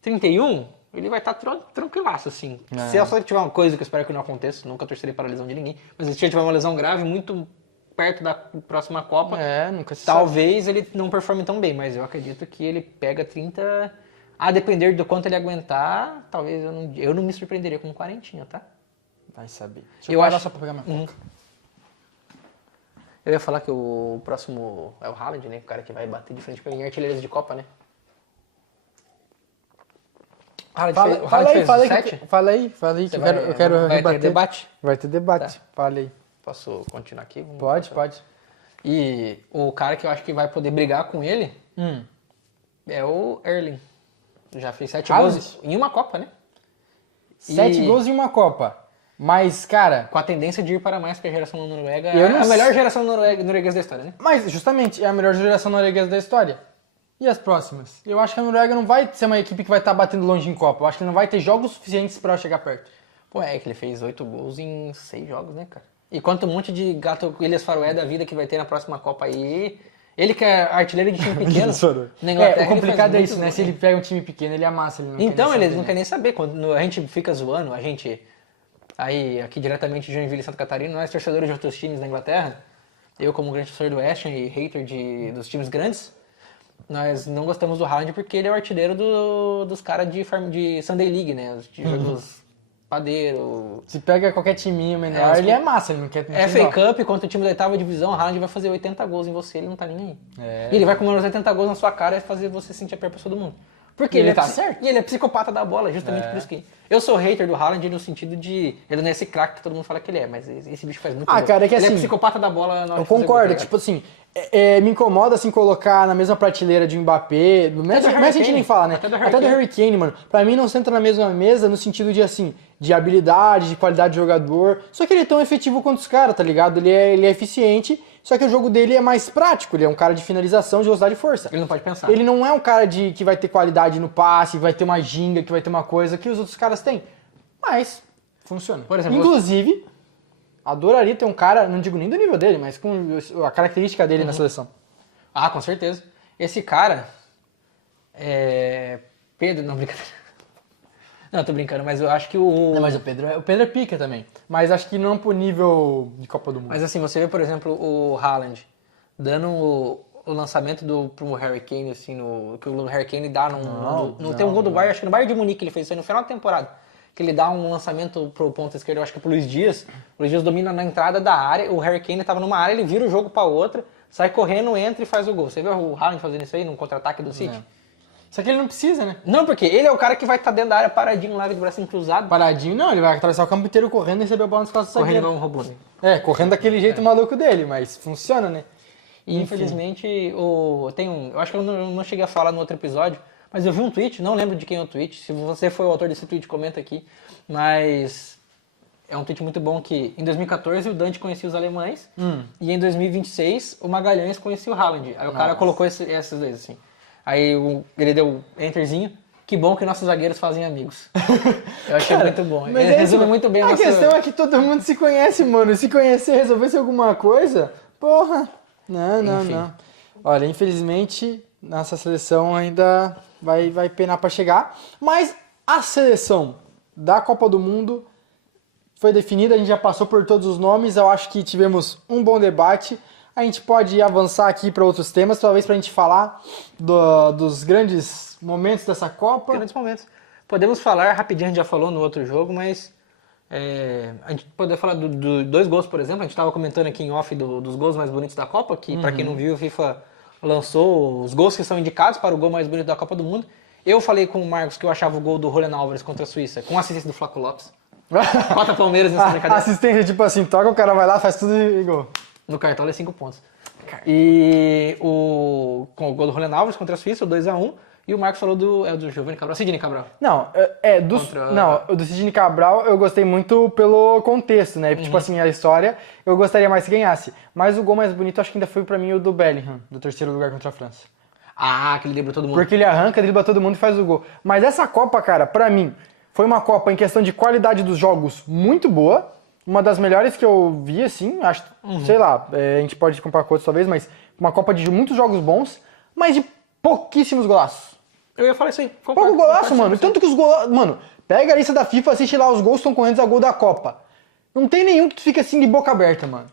31, ele vai estar tranquilaço, assim. Se só tiver uma coisa que eu espero que não aconteça, nunca torcerei para a lesão de ninguém, mas se ele tiver uma lesão grave muito perto da próxima Copa, nunca se talvez ele não performe tão bem, mas eu acredito que ele pega 30... A depender do quanto ele aguentar, talvez eu não me surpreenderia com um 40, tá? Vai saber. Deixa eu acho... só pra pegar minha coca. Eu ia falar que o próximo é o Haaland, né? O cara que vai bater de frente com ele em artilheiros de Copa, né? Fala aí, que eu quero vai rebater. Vai ter debate? Vai ter debate, Tá. Fala aí. Posso continuar aqui? Pode. E o cara que eu acho que vai poder brigar com ele é o Erling. Já fez 7 gols em uma Copa, né? 7 gols em uma Copa. Mas, cara... Com a tendência de ir para mais que a geração da Noruega. É a melhor geração norueguesa da história, né? Mas, justamente, é a melhor geração norueguesa da história. E as próximas? Eu acho que a Noruega não vai ser uma equipe que vai estar batendo longe em Copa. Eu acho que não vai ter jogos suficientes para chegar perto. Pô, é que ele fez 8 gols em 6 jogos, né, cara? E quanto um monte de gato Ilhas Faroé da vida que vai ter na próxima Copa aí... Ele que é artilheiro de time pequeno na Inglaterra. O complicado é isso, né? Se ele pega um time pequeno, ele amassa. Ele não então, ele não quer nem saber. Quando a gente fica zoando, a gente... Aí, aqui diretamente de Joinville e Santa Catarina, nós torcedores de outros times da Inglaterra, eu como grande torcedor do West Ham e hater dos times grandes, nós não gostamos do Haaland porque ele é o artilheiro dos caras de Sunday League, né? Os jogos padeiro. Se pega qualquer timinho menor, ele é massa, ele não quer... FA Cup contra o time da 8ª divisão, o Haaland vai fazer 80 gols em você, ele não tá nem aí. E ele vai comer os 80 gols na sua cara e fazer você sentir a pior pessoa do mundo. Porque ele tá certo. E ele é psicopata da bola, justamente por isso que... Eu sou hater do Haaland no sentido de... Ele não é esse craque que todo mundo fala que ele é, mas esse bicho faz muito gol. Cara, é que ele assim... é psicopata da bola na hora Eu concordo, gol, tipo assim... me incomoda, assim, colocar na mesma prateleira de Mbappé... Do Messi a gente nem fala, né? Até do Harry Kane, mano. Pra mim não senta na mesma mesa no sentido de, assim... De habilidade, de qualidade de jogador. Só que ele é tão efetivo quanto os caras, tá ligado? Ele é eficiente... Só que o jogo dele é mais prático, ele é um cara de finalização, de velocidade e força. Ele não pode pensar. Ele não é um cara que vai ter qualidade no passe, que vai ter uma ginga, que vai ter uma coisa que os outros caras têm. Mas funciona. Por exemplo, inclusive, adoraria ter um cara, não digo nem do nível dele, mas com a característica dele na seleção. Ah, com certeza. Esse cara Pedro, não, brincadeira. Não, tô brincando, mas eu acho que o... Não, mas o Pedro é pica também. Mas acho que não pro nível de Copa do Mundo. Mas assim, você vê, por exemplo, o Haaland dando o lançamento pro Harry Kane, assim, que o Harry Kane dá tem um gol do Bayern, acho que no Bayern de Munique ele fez isso aí no final da temporada. Que ele dá um lançamento pro ponto esquerdo, eu acho que é pro Luiz Dias. O Luiz Dias domina na entrada da área, o Harry Kane tava numa área, ele vira o jogo pra outra, sai correndo, entra e faz o gol. Você viu o Haaland fazendo isso aí num contra-ataque do City? Só que ele não precisa, né? Não, porque ele é o cara que vai estar dentro da área paradinho lá, de braço cruzado. Paradinho não, ele vai atravessar o campo inteiro correndo e receber a bola nas costas do Correndo zagueiro. igual um robô, né? Correndo daquele jeito maluco dele, mas funciona, né? E infelizmente, eu acho que eu não cheguei a falar no outro episódio, mas eu vi um tweet, não lembro de quem é o tweet, se você foi o autor desse tweet, comenta aqui, mas é um tweet muito bom que em 2014 o Dante conhecia os alemães e em 2026 o Magalhães conhecia o Haaland. Aí o cara colocou esses dois assim. Aí ele deu enterzinho. Que bom que nossos zagueiros fazem amigos. Eu achei muito bom. Mas ele resume muito bem a questão é que todo mundo se conhece, mano. Se conhecer, resolvesse alguma coisa, porra. Não. Olha, infelizmente, nossa seleção ainda vai penar pra chegar. Mas a seleção da Copa do Mundo foi definida, a gente já passou por todos os nomes. Eu acho que tivemos um bom debate. A gente pode avançar aqui para outros temas, talvez para a gente falar dos grandes momentos dessa Copa. Grandes momentos. Podemos falar, rapidinho, a gente já falou no outro jogo, mas a gente pode falar dos 2 gols, por exemplo. A gente estava comentando aqui em off dos gols mais bonitos da Copa, que para quem não viu, o FIFA lançou os gols que são indicados para o gol mais bonito da Copa do Mundo. Eu falei com o Marcos que eu achava o gol do Julián Álvares contra a Suíça, com assistência do Flaco Lopes. Contra Palmeiras nessa brincadeira. Assistência, tipo assim, toca, o cara vai lá, faz tudo e gol. No Cartola é 5 pontos. E com o gol do Julián Álvares contra a Suíça, o 2-1. E o Marcos falou do Giovanni Cabral, Sidney Cabral. Não, o do Sidney Cabral eu gostei muito pelo contexto, né? Tipo assim, a história, eu gostaria mais que ganhasse. Mas o gol mais bonito acho que ainda foi pra mim o do Bellingham, do 3º lugar contra a França. Ah, que ele dribla todo mundo. Porque ele arranca, dribla todo mundo e faz o gol. Mas essa Copa, cara, pra mim, foi uma Copa em questão de qualidade dos jogos muito boa. Uma das melhores que eu vi, assim, acho, sei lá, a gente pode comparar com outros talvez, mas uma Copa de muitos jogos bons, mas de pouquíssimos golaços. Eu ia falar isso aí. Pouco golaço, mano. Tanto que os golaços... Mano, pega a lista da FIFA, assiste lá os gols que estão correndo a gol da Copa. Não tem nenhum que tu fica assim de boca aberta, mano.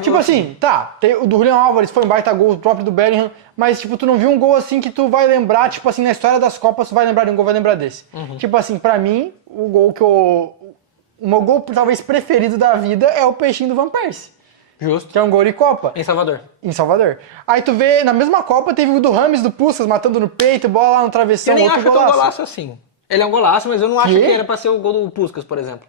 Tipo assim, tá, o do Julián Álvares foi um baita gol, o próprio do Bellingham, mas tipo, tu não viu um gol assim que tu vai lembrar, tipo assim, na história das Copas tu vai lembrar de um gol, vai lembrar desse. Tipo assim, pra mim, o gol que o meu gol talvez preferido da vida é o peixinho do Van Persie. Justo. Que é um gol de Copa. Em Salvador. Em Salvador. Aí tu vê, na mesma Copa, teve o do Rames, do Puskás, matando no peito, bola lá no travessão, Eu nem outro acho que é um golaço assim. Ele é um golaço, mas eu não acho que era pra ser o gol do Puskás, por exemplo.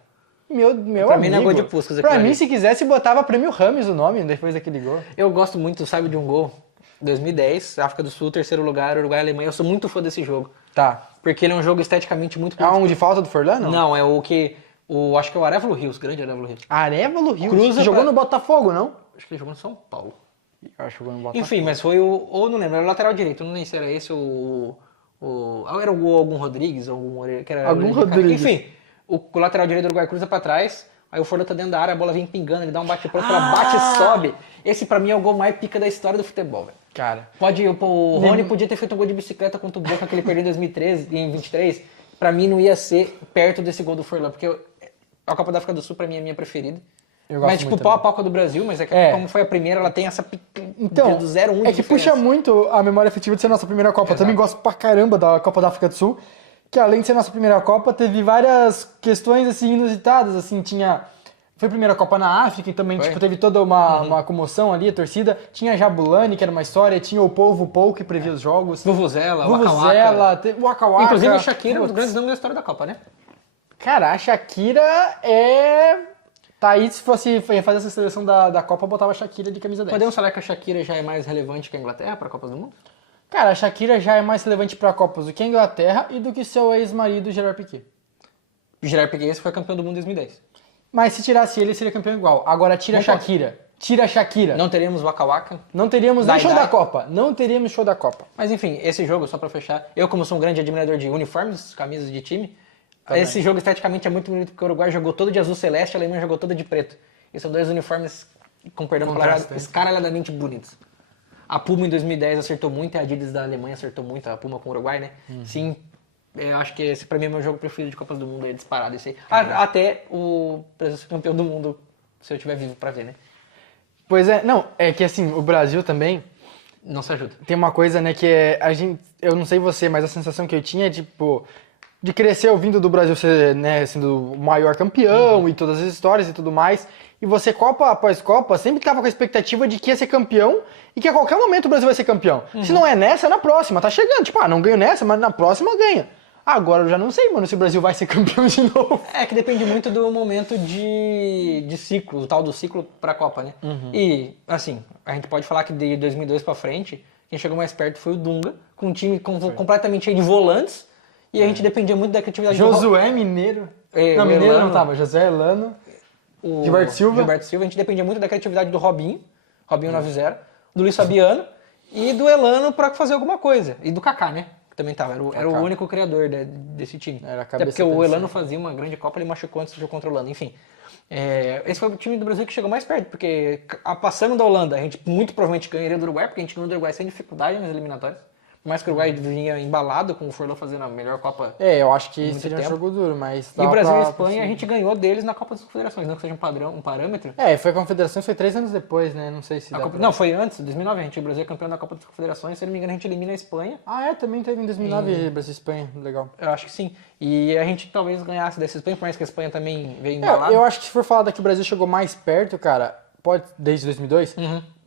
Meu pra amigo. mim não é gol de Puskás. Pra mim, se quisesse, botava Prêmio Rames o nome depois daquele gol. Eu gosto muito, sabe, de um gol. 2010, África do Sul, 3º lugar, Uruguai e Alemanha. Eu sou muito fã desse jogo. Tá. Porque ele é um jogo esteticamente muito bonito. É um de falta do Forlan, não? Não, é o que... acho que é o Arévalo Rios, grande Arévalo Rios. Arévalo Rios? Jogou no Botafogo, não? Acho que ele jogou no São Paulo. Eu acho que jogou no Botafogo. Enfim, mas foi ou não lembro, era o lateral direito, não lembro se era esse era o algum Rodrigues, algum Moreira, que era algum Rodrigues. Enfim, o lateral direito do Uruguai cruza pra trás, aí o Forlan tá dentro da área, a bola vem pingando, ele dá um bate-pronto, ela bate e sobe. Esse pra mim é o gol mais pica da história do futebol, velho. Cara. O Rony podia ter feito um gol de bicicleta contra o Boca que ele perdeu em 2013 e em 23. Pra mim não ia ser perto desse gol do Forlan, porque a Copa da África do Sul pra mim é a minha preferida. Mas tipo, pau a pau com a do Brasil, mas é que como foi a primeira, ela tem essa então, do 0-1 é que puxa muito a memória afetiva de ser a nossa primeira Copa. Eu também gosto pra caramba da Copa da África do Sul, que além de ser nossa primeira Copa, teve várias questões assim inusitadas, assim, foi a primeira Copa na África e também tipo, teve toda uma comoção ali, a torcida. Tinha a Jabulani, que era uma história, tinha o Povo Pou, que previa os jogos. Vuvuzela, o Waka Waka. Inclusive a Shakira, um dos grandes nomes da história da Copa, né? Cara, a Shakira tá aí, se fosse fazer essa seleção da Copa, botava a Shakira de camisa 10. Podemos falar que a Shakira já é mais relevante que a Inglaterra para a Copa do Mundo? Cara, a Shakira já é mais relevante pra Copas do que a Inglaterra e do que seu ex-marido, Gerard Piqué. Gerard Piqué foi campeão do mundo em 2010. Mas se tirasse ele, seria campeão igual. Agora tira a Shakira. Tira a Shakira. Não teríamos Waka Waka. Não teríamos nem show da Copa. Não teríamos show da Copa. Mas enfim, esse jogo, só pra fechar, eu como sou um grande admirador de uniformes, camisas de time, esse jogo esteticamente é muito bonito porque o Uruguai jogou todo de azul celeste e a Alemanha jogou todo de preto. E são dois uniformes, com perdão da palavra, escaralhadamente bonitos. A Puma em 2010 acertou muito, a Adidas da Alemanha acertou muito, a Puma com o Uruguai, né? Sim, eu acho que esse pra mim é meu jogo preferido de Copas do Mundo, é disparado esse aí. Até o Brasil ser campeão do mundo, se eu estiver vivo pra ver, né? Pois é, não, é que assim, o Brasil também não se ajuda. Tem uma coisa, né, que é, eu não sei você, mas a sensação que eu tinha é, tipo, de crescer ouvindo do Brasil ser, né, sendo o maior campeão e todas as histórias e tudo mais, e você, Copa após Copa, sempre tava com a expectativa de que ia ser campeão e que a qualquer momento o Brasil vai ser campeão. Se não é nessa, é na próxima, tá chegando, tipo, não ganho nessa, mas na próxima ganha. Agora eu já não sei, mano, se o Brasil vai ser campeão de novo. É que depende muito do momento de ciclo, o tal do ciclo pra Copa, né? E, assim, a gente pode falar que de 2002 pra frente, quem chegou mais perto foi o Dunga, com um time completamente cheio de volantes, e a gente dependia muito da criatividade Josué Mineiro. Não, Mineiro não tava, José Elano. Gilberto Silva. A gente dependia muito da criatividade do Robinho 90, do Luiz Fabiano e do Elano pra fazer alguma coisa. E do Kaká, né? Que também tava, era o único criador desse time. Era a Até cabeça porque o pensante. Elano fazia uma grande Copa, ele machucou antes do jogo contra a Holanda, enfim. Esse foi o time do Brasil que chegou mais perto, porque passando da Holanda, a gente muito provavelmente ganharia do Uruguai, porque a gente ganhou do Uruguai sem dificuldade nas eliminatórias. Por mais que o Uruguai vinha embalado com o Forlán fazendo a melhor Copa. Eu acho que muito seria um tempo. jogo duro, mas... E o Brasil e a Espanha, a gente ganhou deles na Copa das Confederações, não que seja um parâmetro. Foi a Confederação, foi 3 anos depois, né? Não sei se Não, foi antes, 2009, o Brasil é campeão da Copa das Confederações, se eu não me engano a gente elimina a Espanha. Também teve em 2009 Brasil e Espanha, legal. Eu acho que sim. E a gente talvez ganhasse dessa Espanha, por mais que a Espanha também veio embalada. Eu acho que se for falar que o Brasil chegou mais perto, cara, desde 2002...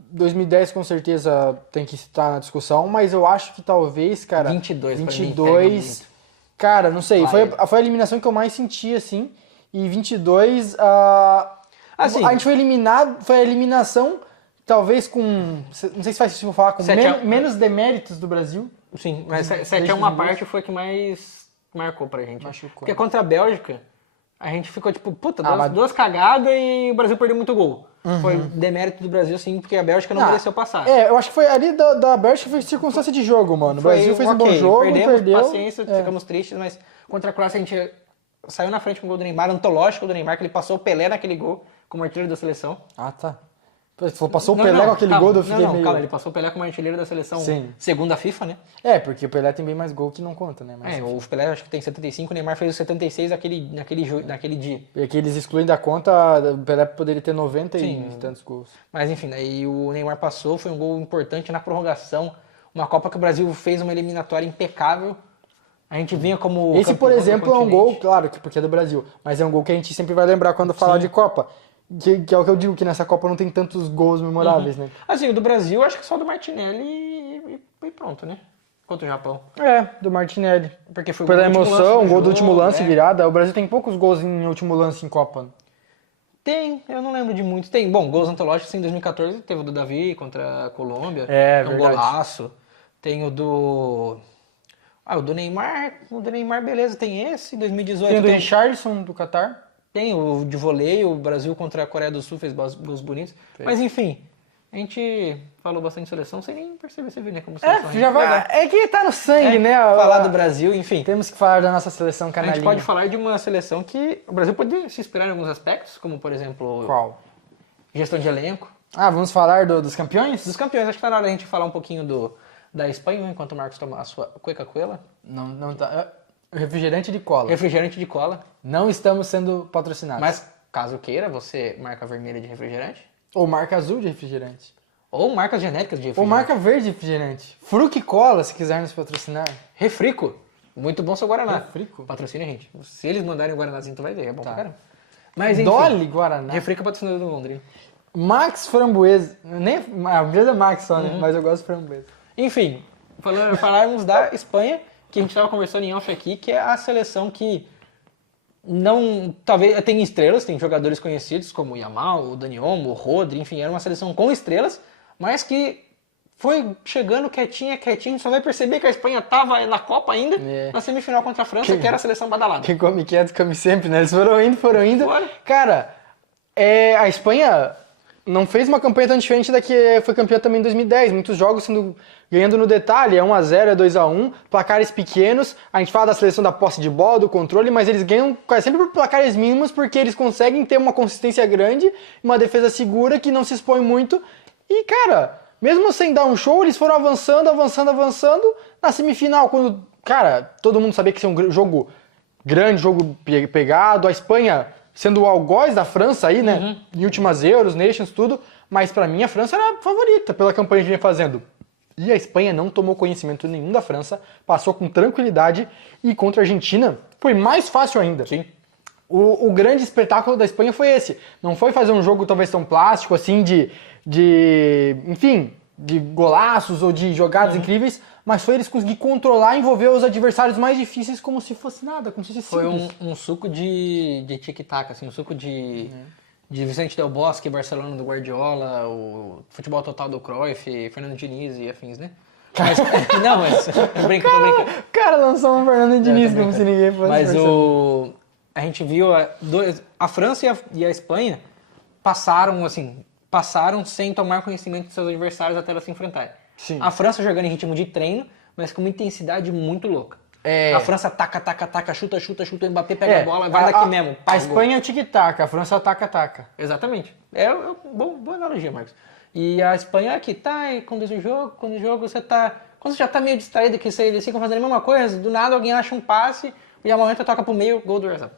2010 com certeza tem que estar na discussão, mas eu acho que talvez, cara... 22 pra mim, 22, cara, não sei, foi a eliminação que eu mais senti, assim, e 22, a gente foi eliminado, foi a eliminação, talvez com, não sei se faz sentido falar, com menos deméritos do Brasil. Sim, mas 7x1 parte foi a que mais marcou pra gente. Machucou. Porque contra a Bélgica, a gente ficou tipo, duas cagadas e o Brasil perdeu muito gol. Foi demérito do Brasil, sim, porque a Bélgica não mereceu passar. Eu acho que foi ali da Bélgica, foi circunstância de jogo, mano. O Brasil fez um bom jogo, perdeu. Paciência, ficamos tristes, mas contra a Croácia a gente saiu na frente com o gol do Neymar, antológico do Neymar, que ele passou o Pelé naquele gol, como artilheiro da seleção. Tá. Passou o Pelé com aquele gol do fiquei meio... Calma, ele passou o Pelé como artilheiro da seleção segundo a FIFA, né? Porque o Pelé tem bem mais gol que não conta, né? Mas, o Pelé acho que tem 75, o Neymar fez os 76 naquele dia. E que eles excluem da conta, o Pelé poderia ter 90 e tantos gols. Mas enfim, aí o Neymar passou, foi um gol importante na prorrogação, uma Copa que o Brasil fez uma eliminatória impecável. A gente vinha como esse, por exemplo, é um gol, claro, porque é do Brasil, mas é um gol que a gente sempre vai lembrar quando falar de Copa. Que é o que eu digo, que nessa Copa não tem tantos gols memoráveis, né? Assim, o do Brasil, acho que só do Martinelli e pronto, né? Contra o Japão. Do Martinelli. Porque foi pela emoção, gol do último lance, virada. O Brasil tem poucos gols em último lance em Copa. Tem, eu não lembro de muitos. Tem, gols antológicos em 2014, teve o do Davi contra a Colômbia. Verdade. Golaço. Tem o do... o do Neymar. O do Neymar, beleza, tem esse. Em 2018 tem o do Richarlison, do Catar. Tem o de vôlei, o Brasil contra a Coreia do Sul fez gols bonitos. Mas enfim, a gente falou bastante de seleção sem nem perceber, você viu, né? Como seleção já vai. É que tá no sangue, né? Falar do Brasil, enfim. Temos que falar da nossa seleção canalinha. A gente pode falar de uma seleção que o Brasil pode se inspirar em alguns aspectos, como por exemplo... Qual? Gestão de elenco. Vamos falar dos campeões? Dos campeões, acho que tá na hora da gente falar um pouquinho da Espanha, enquanto o Marcos toma a sua Coca-Cola. Não tá... Refrigerante de cola. Refrigerante de cola. Não estamos sendo patrocinados. Mas, caso queira, você marca vermelha de refrigerante. Ou marca azul de refrigerante. Ou marcas genéricas de refrigerante. Ou marca verde de refrigerante. Fruc Cola, se quiser nos patrocinar. Refrico. Muito bom seu Guaraná. Refrico? Patrocina a gente. Se eles mandarem o Guaranazinho, tu vai ver. É bom pra caramba. Mas enfim. Dolly Guaraná. Refrico é patrocinador do Londrina. Max Framboesa. Nem, a empresa é Max só, né? Mas eu gosto de framboesa. Enfim, falarmos da Espanha, que a gente estava conversando em off aqui, que é a seleção que não... Talvez tem estrelas, tem jogadores conhecidos como o Yamal, o Dani Olmo, o Rodri, enfim, era uma seleção com estrelas, mas que foi chegando quietinha, só vai perceber que a Espanha estava na Copa ainda, na semifinal contra a França, que era a seleção badalada. Quem come quieto, come sempre, né? Eles foram indo. Bora. Cara, a Espanha não fez uma campanha tão diferente da que foi campeã também em 2010. Muitos jogos ganhando no detalhe, é 1-0, é 2-1, placares pequenos. A gente fala da seleção da posse de bola, do controle, mas eles ganham quase sempre por placares mínimos porque eles conseguem ter uma consistência grande, uma defesa segura que não se expõe muito. E, cara, mesmo sem dar um show, eles foram avançando. Na semifinal, quando, cara, todo mundo sabia que ia ser um jogo grande, jogo pegado. A Espanha sendo o algoz da França aí, né? Em últimas Euros, Nations, tudo. Mas pra mim a França era a favorita pela campanha que vinha fazendo. E a Espanha não tomou conhecimento nenhum da França, passou com tranquilidade e contra a Argentina foi mais fácil ainda. Sim. O grande espetáculo da Espanha foi esse. Não foi fazer um jogo talvez tão plástico assim enfim, de golaços ou de jogadas incríveis, mas foi eles conseguir controlar e envolver os adversários mais difíceis como se fosse nada, como se fosse simples. Foi um suco de tic-tac, assim, um suco de Vicente Del Bosque, Barcelona do Guardiola, o futebol total do Cruyff, Fernando Diniz e afins, né? Mas, tô brincando. O cara lançou um Fernando Diniz como se ninguém fosse. Mas a gente viu a França e a Espanha passaram sem tomar conhecimento de seus adversários até elas se enfrentarem. Sim. A França jogando em ritmo de treino, mas com uma intensidade muito louca. A França taca, chuta, o Mbappé pega a bola, vai daqui mesmo. A Espanha é o tic-tac, a França é o taca-taca. Exatamente. É boa analogia, Marcos. E a Espanha aqui tá, e quando o jogo você tá... Quando você já tá meio distraído, que eles ficam fazendo a mesma coisa, do nada alguém acha um passe, e a momento toca pro meio, gol do Oyarzabal.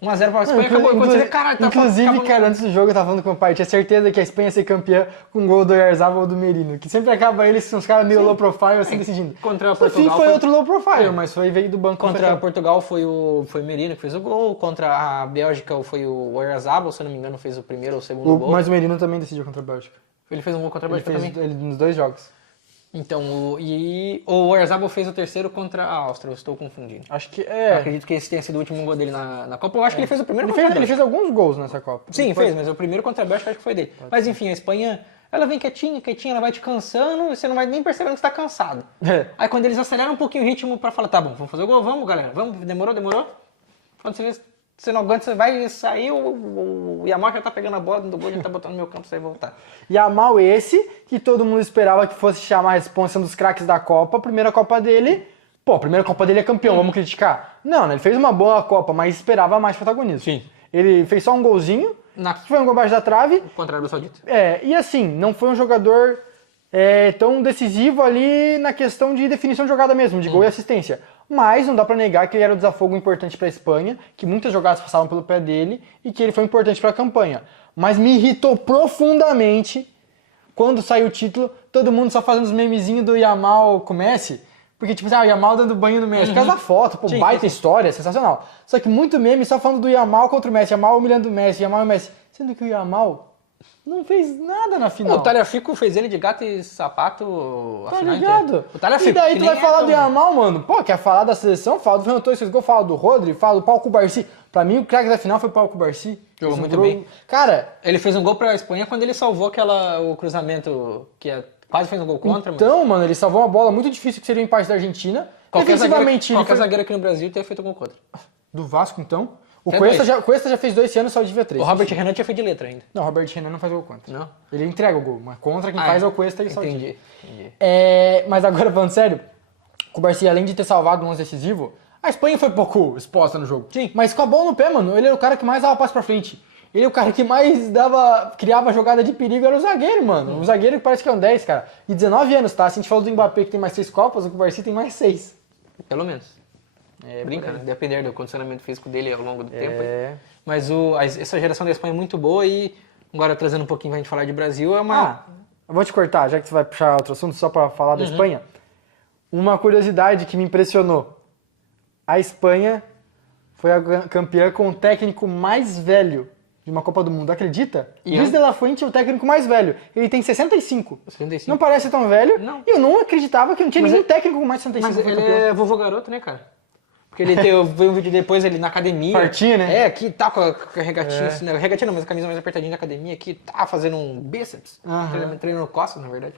1-0 para a Espanha, acabou. Inclusive, cara, antes do jogo eu tava falando com o pai, tinha certeza que a Espanha ia ser campeã com o gol do Oyarzabal ou do Merino, que sempre acaba eles, são uns caras meio low profile, assim, decidindo. Contra No Portugal fim foi outro low profile, mas veio do banco. Contra Portugal foi o Merino que fez o gol, contra a Bélgica foi o Oyarzabal, se não me engano, fez o primeiro ou o segundo gol. Mas o Merino também decidiu contra a Bélgica. Ele fez um gol contra a Bélgica também? Ele nos 2 jogos. Então, o Oyarzabal fez o terceiro contra a Áustria, eu estou confundindo. Acho que Eu acredito que esse tenha sido o último gol dele na Copa. Eu acho que ele fez o primeiro contra a Bélgica. Ele fez alguns gols nessa Copa. Sim, fez, mas o primeiro contra a Bélgica acho que foi dele. Mas enfim, a Espanha, ela vem quietinha, ela vai te cansando e você não vai nem percebendo que você tá cansado. Aí quando eles aceleram um pouquinho o ritmo pra falar, tá bom, vamos fazer o gol, vamos galera, vamos, demorou. Quando você não aguenta, você vai sair, o Yamal já tá pegando a bola do gol, já tá botando no meu campo, você vai voltar. Yamal esse, que todo mundo esperava que fosse chamar a responsa um dos craques da Copa, a primeira Copa dele é campeão, vamos criticar? Não, né? Ele fez uma boa Copa, mas esperava mais protagonismo. Sim. Ele fez só um golzinho, foi um gol abaixo da trave. Contra a Arábia Saudita. E assim, não foi um jogador tão decisivo ali na questão de definição de jogada mesmo, de gol e assistência. Mas não dá pra negar que ele era um desafogo importante pra Espanha, que muitas jogadas passavam pelo pé dele e que ele foi importante pra campanha. Mas me irritou profundamente quando saiu o título, todo mundo só fazendo os memezinhos do Yamal com o Messi. Porque, tipo, o Yamal dando banho no Messi. Por causa da foto, baita história, sensacional. Só que muito meme só falando do Yamal contra o Messi. Yamal humilhando o Messi, Yamal e o Messi. Sendo que o Yamal não fez nada na final. O Tagliafico fez ele de gato e sapato a final ligado? inteira. O Tagliafico, e daí tu vai falar do Yamal, mano. Pô, quer falar da seleção? Fala do Fernando Torres, fez gol, fala do Rodri, fala do Pau Cubarsí. Pra mim, o craque da final foi o Pau Cubarsí. Jogou muito bem. Cara... Ele fez um gol pra Espanha quando ele salvou o cruzamento que quase fez um gol contra. Então, mano, ele salvou uma bola muito difícil que seria o empate da Argentina. Qualquer zagueiro aqui no Brasil teria feito gol contra. Do Vasco, então? O Cuesta já fez 2 esse ano, só devia 3. O Robert Renan tinha feito de letra ainda. Não, o Robert Renan não faz gol contra. Não? Ele entrega o gol, mas contra quem faz é o Cuesta, ele só entendi. Mas agora, falando sério, o Cubarsí, além de ter salvado um lance decisivo, a Espanha foi pouco exposta no jogo. Sim. Mas com a bola no pé, mano, ele era o cara que mais dava passe pra frente. Ele é o cara que mais criava jogada de perigo, era o zagueiro, mano. O zagueiro que parece que é um 10, cara. E 19 anos, tá? Se a gente falou do Mbappé que tem mais 6 Copas, o Cubarsí tem mais 6. Pelo menos. Brinca, né? Depender do condicionamento físico dele ao longo do tempo. Mas essa geração da Espanha é muito boa e, agora trazendo um pouquinho pra gente falar de Brasil, é uma... eu vou te cortar, já que você vai puxar outro assunto, só pra falar da Espanha. Uma curiosidade que me impressionou. a Espanha foi a campeã com o técnico mais velho de uma Copa do Mundo, acredita? Luis de la Fuente é o técnico mais velho. Ele tem 65. 65. Não parece tão velho. Não. E eu não acreditava que não tinha nenhum técnico com mais de 65. Mas ele é vovô garoto, né, cara? Porque eu vi um vídeo depois, ele na academia. Partinha, né? É, aqui tá com a regatinha, assim, né? Regatinha não, mas a camisa mais apertadinha da academia, aqui tá fazendo um bíceps. Treinando costas, na verdade.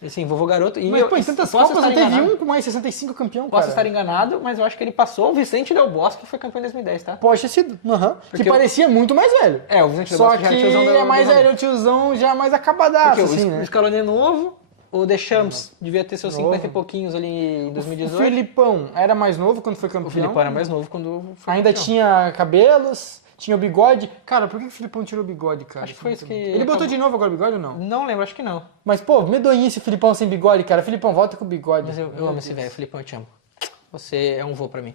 Assim, vovô garoto. E Mas, pô, em tantas Copas não teve um com mais 65 campeão, Posso cara. estar enganado, mas eu acho que ele passou o Vicente Del Bosque, que foi campeão em 2010, tá? Pode ter sido. Que Porque parecia muito mais velho. É, o Vicente Del Só Bosque que já é tiozão é mais do velho, o tiozão já mais acabadaço, Porque assim, o né? Scaloni é novo, o Deschamps devia ter seus 50 e pouquinhos ali em O 2018. Filipão era mais novo quando foi campeão. O Filipão era mais novo quando foi Ainda campeão. tinha cabelos, tinha o bigode. Cara, por que o Filipão tirou o bigode, cara? Acho que foi isso que... Ele botou de novo agora o bigode ou não? Não lembro, acho que não. Mas, pô, medonhice o Filipão sem bigode, cara. Filipão, volta com o bigode. Mas eu amo esse velho, Filipão, eu te amo. Você é um vô pra mim.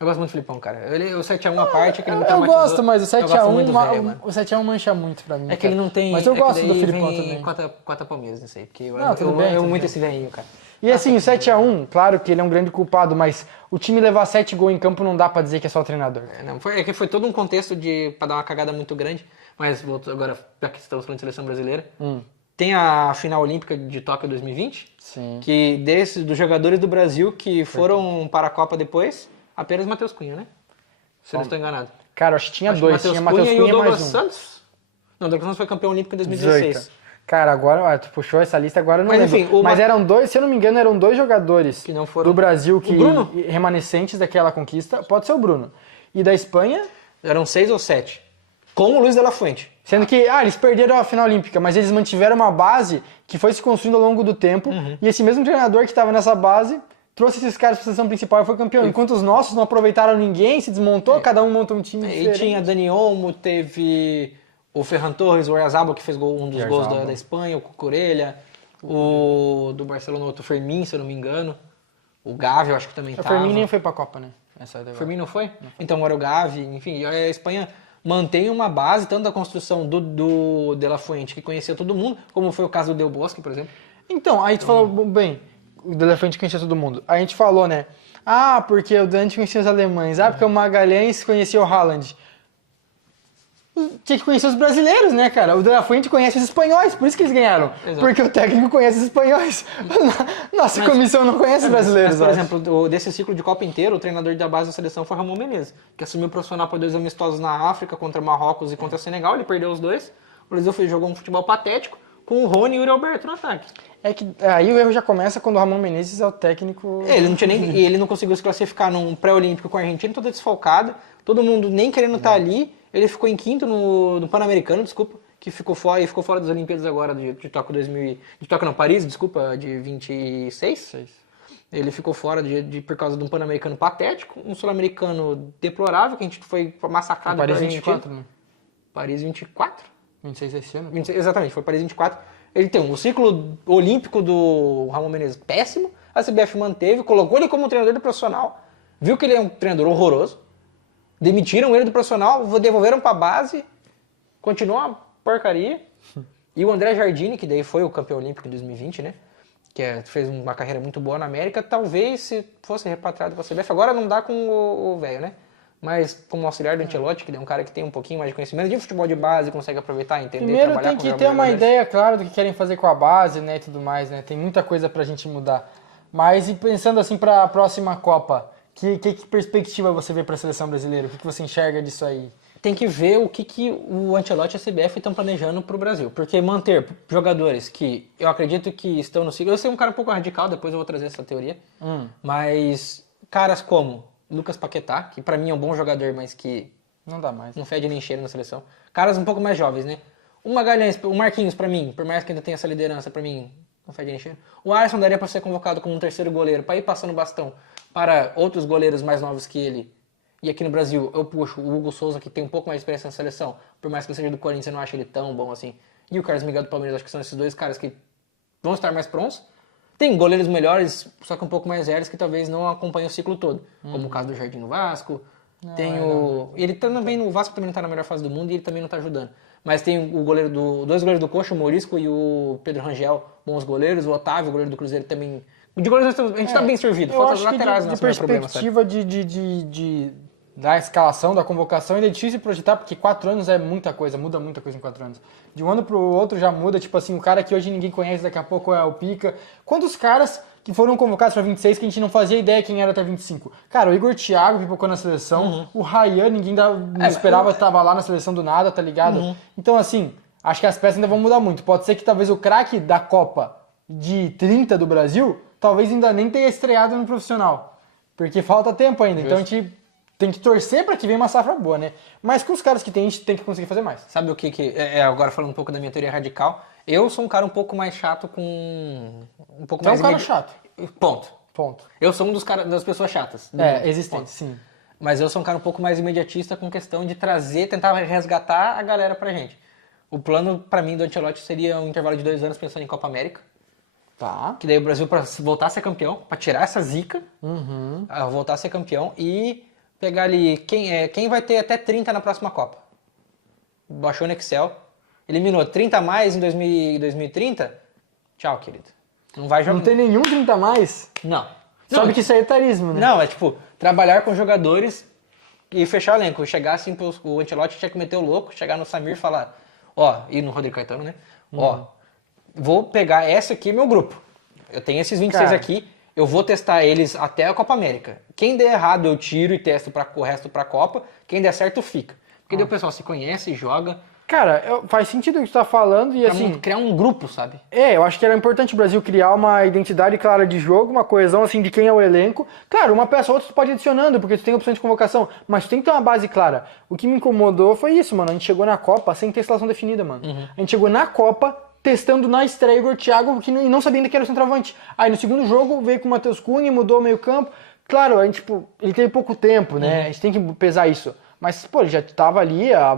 Eu gosto muito do Filipão, cara. O 7x1 à parte, é que ele me Eu traumatizou. gosto, mas o Eu gosto muito do velho, 7x1 mano. o 7x1 mancha muito pra mim. É que ele não tem... Mas eu gosto que do daí Filipão vem também. Quatro Palmeiras nisso aí, porque Não, tudo bem, eu amo tudo muito bem. esse velhinho, cara. E assim, o 7x1, claro que ele é um grande culpado, mas o time levar 7 gols em campo não dá pra dizer que é só o treinador. É que foi todo um contexto pra dar uma cagada muito grande, mas volto agora, já que estamos falando de seleção brasileira, tem a final olímpica de Tóquio 2020, Sim. que dos jogadores do Brasil que foram para a Copa depois, apenas Matheus Cunha, né? Se eu não estou enganado. Cara, acho que tinha Acho dois. que Tinha Matheus e o Cunha e Douglas mais um. Santos? Não, o Douglas Santos foi campeão olímpico em 2016. 18. Cara, agora, ó, tu puxou essa lista, agora eu não Mas, lembro. enfim, Mas eram dois, se eu não me engano, eram dois jogadores Que não foram- do Brasil O Bruno? remanescentes daquela conquista. Pode ser o Bruno. E da Espanha, Eram 6 ou 7. Com o Luis de la Fuente. sendo que, eles perderam a final olímpica, mas eles mantiveram uma base que foi se construindo ao longo do tempo. E esse mesmo treinador que estava nessa base trouxe esses caras para a seleção principal e foi campeão. Enquanto os nossos não aproveitaram ninguém, se desmontou, cada um montou um time E diferente. tinha Dani Olmo, teve o Ferran Torres, o Oyarzabal, que fez um dos gols Oyarzabal. da Espanha, o Cucurella, o do Barcelona, outro Fermin, se eu não me engano. O Gavi, eu acho que também O estava. Fermin nem foi pra Copa, né? Essa é O Fermin não foi? Então agora o Gavi, enfim. E a Espanha mantém uma base, tanto da construção do De La Fuente, que conhecia todo mundo, como foi o caso do Del Bosque, por exemplo. Então, aí tu falou, bem, o De La Fuente conhecia todo mundo. A gente falou, né? Porque o Dante conhecia os alemães. Porque o Magalhães conhecia o Haaland. Tinha que conhecer os brasileiros, né, cara? O De La Fuente conhece os espanhóis, por isso que eles ganharam. Exato. Porque o técnico conhece os espanhóis. Nossa comissão não conhece os brasileiros. Mas, por eu acho. exemplo, desse ciclo de Copa inteiro, o treinador da base da seleção foi Ramon Menezes, que assumiu o profissional por 2 amistosos na África, contra Marrocos e contra Senegal. Ele perdeu os dois. O Brasil jogou um futebol patético, com o Rony e o Yuri Alberto no ataque. É que aí o erro já começa quando o Ramon Menezes é o técnico. Ele não tinha nem, e ele não conseguiu se classificar num pré-olímpico com a Argentina, toda desfalcada, todo mundo nem querendo estar ali. Ele ficou em quinto no Pan-Americano, desculpa, que ficou fora das Olimpíadas agora de Tóquio 2000, de Tóquio não, Paris, desculpa, de 26. Ele ficou fora por causa de um Pan-Americano patético, um Sul-Americano deplorável, que a gente foi massacrado Paris pela 24, Argentina. né? Paris 24? 26 esse ano. 26, exatamente, foi Paris 24. Ele tem um ciclo olímpico do Ramon Menezes péssimo, a CBF manteve, colocou ele como treinador do profissional, viu que ele é um treinador horroroso, demitiram ele do profissional, devolveram pra base, continua uma porcaria. E o André Jardine, que daí foi o campeão olímpico em 2020, né? Que fez uma carreira muito boa na América, talvez se fosse repatriado pra CBF, agora não dá com o velho, né? Mas como auxiliar do Ancelotti, que é um cara que tem um pouquinho mais de conhecimento de futebol de base, consegue aproveitar, entender, Primeiro trabalhar tem com que os ter uma jogadores. ideia, claro, do que querem fazer com a base, né, e tudo mais, né? Tem muita coisa pra gente mudar. Mas e pensando assim pra próxima Copa, que perspectiva você vê pra seleção brasileira? O que você enxerga disso aí? Tem que ver o que o Ancelotti e a CBF estão planejando pro Brasil. Porque manter jogadores que eu acredito que estão no ciclo... Eu sei um cara um pouco radical, depois eu vou trazer essa teoria. Mas caras como Lucas Paquetá, que pra mim é um bom jogador, mas que Não dá mais. não fede nem cheiro na seleção. Caras um pouco mais jovens, né? O Magalhães, o Marquinhos, pra mim, por mais que ainda tenha essa liderança, pra mim, não fede nem cheiro. O Alisson daria pra ser convocado como um terceiro goleiro, pra ir passando bastão para outros goleiros mais novos que ele. E aqui no Brasil, eu puxo o Hugo Souza, que tem um pouco mais de experiência na seleção, por mais que ele seja do Corinthians, eu não acho ele tão bom assim. E o Carlos Miguel do Palmeiras, acho que são esses dois caras que vão estar mais prontos. Tem goleiros melhores, só que um pouco mais velhos, que talvez não acompanhem o ciclo todo. Como o caso do Jardim no Vasco. Ele também no Vasco também não está na melhor fase do mundo e ele também não está ajudando. Mas tem dois goleiros do Coxa, o Morisco e o Pedro Rangel, bons goleiros. O Otávio, goleiro do Cruzeiro, também De goleiros a gente tá bem servido, Eu falta acho as que laterais de nosso maior problema, sabe? perspectiva da escalação, da convocação, ele é difícil de projetar, porque 4 anos é muita coisa, muda muita coisa em 4 anos. De um ano pro outro já muda, tipo assim, o cara que hoje ninguém conhece, daqui a pouco é o pica. Quantos caras que foram convocados pra 26 que a gente não fazia ideia quem era até 25? Cara, o Igor Thiago pipocou na seleção, o Ryan, ninguém não esperava, tava lá na seleção do nada, tá ligado? Então, assim, acho que as peças ainda vão mudar muito. Pode ser que talvez o craque da Copa de 30 do Brasil, talvez ainda nem tenha estreado no profissional. Porque falta tempo ainda. Então a gente tem que torcer pra que venha uma safra boa, né? Mas com os caras que tem, a gente tem que conseguir fazer mais. Sabe o que agora falando um pouco da minha teoria radical, eu sou um cara um pouco mais chato com... Um pouco Você é mais um cara chato. Ponto. Eu sou um das pessoas chatas. Existente, sim. Mas eu sou um cara um pouco mais imediatista com questão de trazer, tentar resgatar a galera pra gente. O plano pra mim do Ancelotti seria um intervalo de 2 anos pensando em Copa América. Tá. Que daí o Brasil pra voltar a ser campeão, pra tirar essa zica, voltar a ser campeão e pegar ali quem vai ter até 30 na próxima Copa. Baixou no Excel, eliminou 30 a mais em 2030, tchau, querido. Não vai jogar. Não tem nenhum 30 a mais? Não. Sabe que isso é etarismo, né? Não, é tipo, trabalhar com jogadores e fechar o elenco. Chegar assim, o Ancelotti tinha que meter o louco, chegar no Samir e falar, e no Rodrigo Caetano, né? Vou pegar esse aqui, meu grupo. Eu tenho esses 26 aqui, eu vou testar eles até a Copa América. Quem der errado, eu tiro e testo o resto pra Copa. Quem der certo, fica. Porque daí o pessoal se conhece, joga. Cara, faz sentido o que você tá falando e assim... Criar um grupo, sabe? Eu acho que era importante o Brasil criar uma identidade clara de jogo, uma coesão assim de quem é o elenco. Claro, uma peça ou outra você pode ir adicionando, porque tu tem opção de convocação, mas tu tem que ter uma base clara. O que me incomodou foi isso, mano. A gente chegou na Copa sem ter escalação definida, mano. A gente chegou na Copa testando na estreia o Igor Thiago, que não sabia ainda que era o centroavante. Aí no segundo jogo veio com o Matheus Cunha, mudou o meio campo. Claro, a gente, ele teve pouco tempo, né? A gente tem que pesar isso. Mas, pô, ele já estava ali há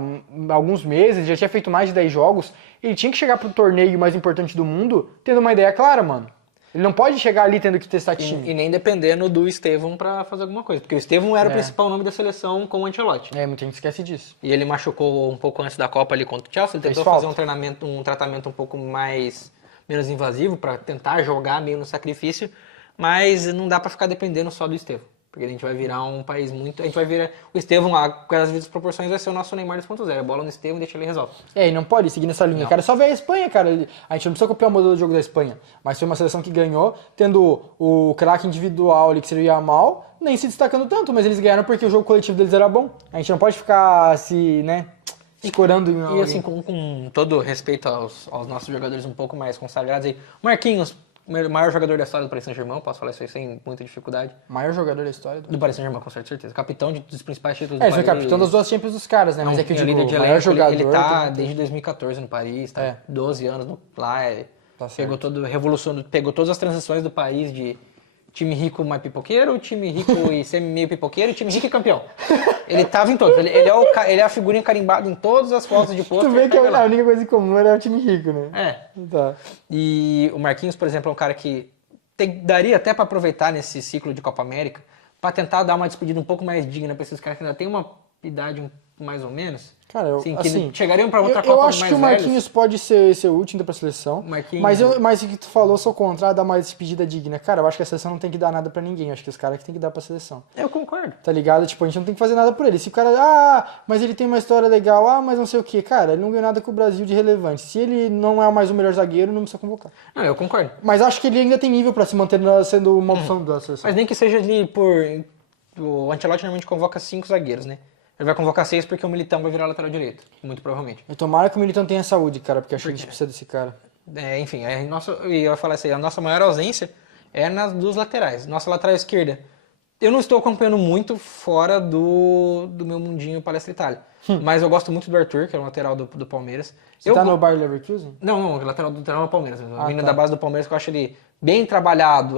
alguns meses, já tinha feito mais de 10 jogos. Ele tinha que chegar pro torneio mais importante do mundo tendo uma ideia clara, mano. Ele não pode chegar ali tendo que testar time. E nem dependendo do Estevão pra fazer alguma coisa. Porque o Estevão era o principal nome da seleção com o Ancelotti. Muita gente esquece disso. E ele machucou um pouco antes da Copa ali contra o Chelsea. Ele tentou fazer um tratamento um pouco menos invasivo pra tentar jogar meio no sacrifício. Mas não dá pra ficar dependendo só do Estevão. Porque a gente vai virar um país muito... A gente vai virar... O Estevão, com as devidas proporções, vai ser o nosso Neymar 2.0. A bola no Estevão, deixa ele resolve. E não pode seguir nessa linha, cara. Só ver a Espanha, cara. A gente não precisa copiar o modelo de jogo da Espanha. Mas foi uma seleção que ganhou, tendo o craque individual ali, que seria o Yamal, nem se destacando tanto. Mas eles ganharam porque o jogo coletivo deles era bom. A gente não pode ficar escorando em alguém. E assim, com todo respeito aos nossos jogadores um pouco mais consagrados aí. Marquinhos, o maior jogador da história do Paris Saint-Germain, posso falar isso aí sem muita dificuldade. Maior jogador da história do Paris Saint-Germain, com certeza. Capitão dos principais títulos do País. Paris. Ele foi capitão das 2 Champions dos caras, né? Mas é que eu digo, o maior jogador... Ele tá desde 2014 no Paris, tá 12 anos lá. Pegou todas as transições do país de time rico mais pipoqueiro, time rico e semi-meio pipoqueiro e time rico e campeão. Ele tava em todos. Ele é a figurinha carimbada em todas as fotos de pôster. Tu vê que a única coisa em comum era o time rico, né? Tá. E o Marquinhos, por exemplo, é um cara que daria até pra aproveitar nesse ciclo de Copa América pra tentar dar uma despedida um pouco mais digna pra esses caras que ainda tem uma idade mais ou menos. Cara, que chegariam pra outra Copa eu mais acho que o Marquinhos pode ser útil ainda pra seleção. Mas o que tu falou, sou contra, dar uma despedida digna. Cara, eu acho que a seleção não tem que dar nada pra ninguém. Eu acho que os caras que tem que dar pra seleção. Eu concordo. Tá ligado? Tipo, a gente não tem que fazer nada por ele. Se o cara, mas ele tem uma história legal, mas não sei o que. Cara, ele não ganhou nada com o Brasil de relevante. Se ele não é mais o melhor zagueiro, não precisa convocar. Não, eu concordo. Mas acho que ele ainda tem nível pra se manter sendo uma opção da seleção. Mas nem que seja ali o Ancelotti normalmente convoca 5 zagueiros, né? Ele vai convocar 6 porque o Militão vai virar lateral direito, muito provavelmente. Eu tomara que o Militão tenha saúde, cara, porque acho que a gente precisa desse cara. Enfim, eu ia falar assim, a nossa maior ausência é nas duas laterais. Nossa lateral esquerda, eu não estou acompanhando muito fora do meu mundinho Palestra Itália. Mas eu gosto muito do Arthur, que é o lateral do Palmeiras. Você tá no Bayer Leverkusen? Não, o lateral do Palmeiras. A menina da base do Palmeiras que eu acho ele bem trabalhado.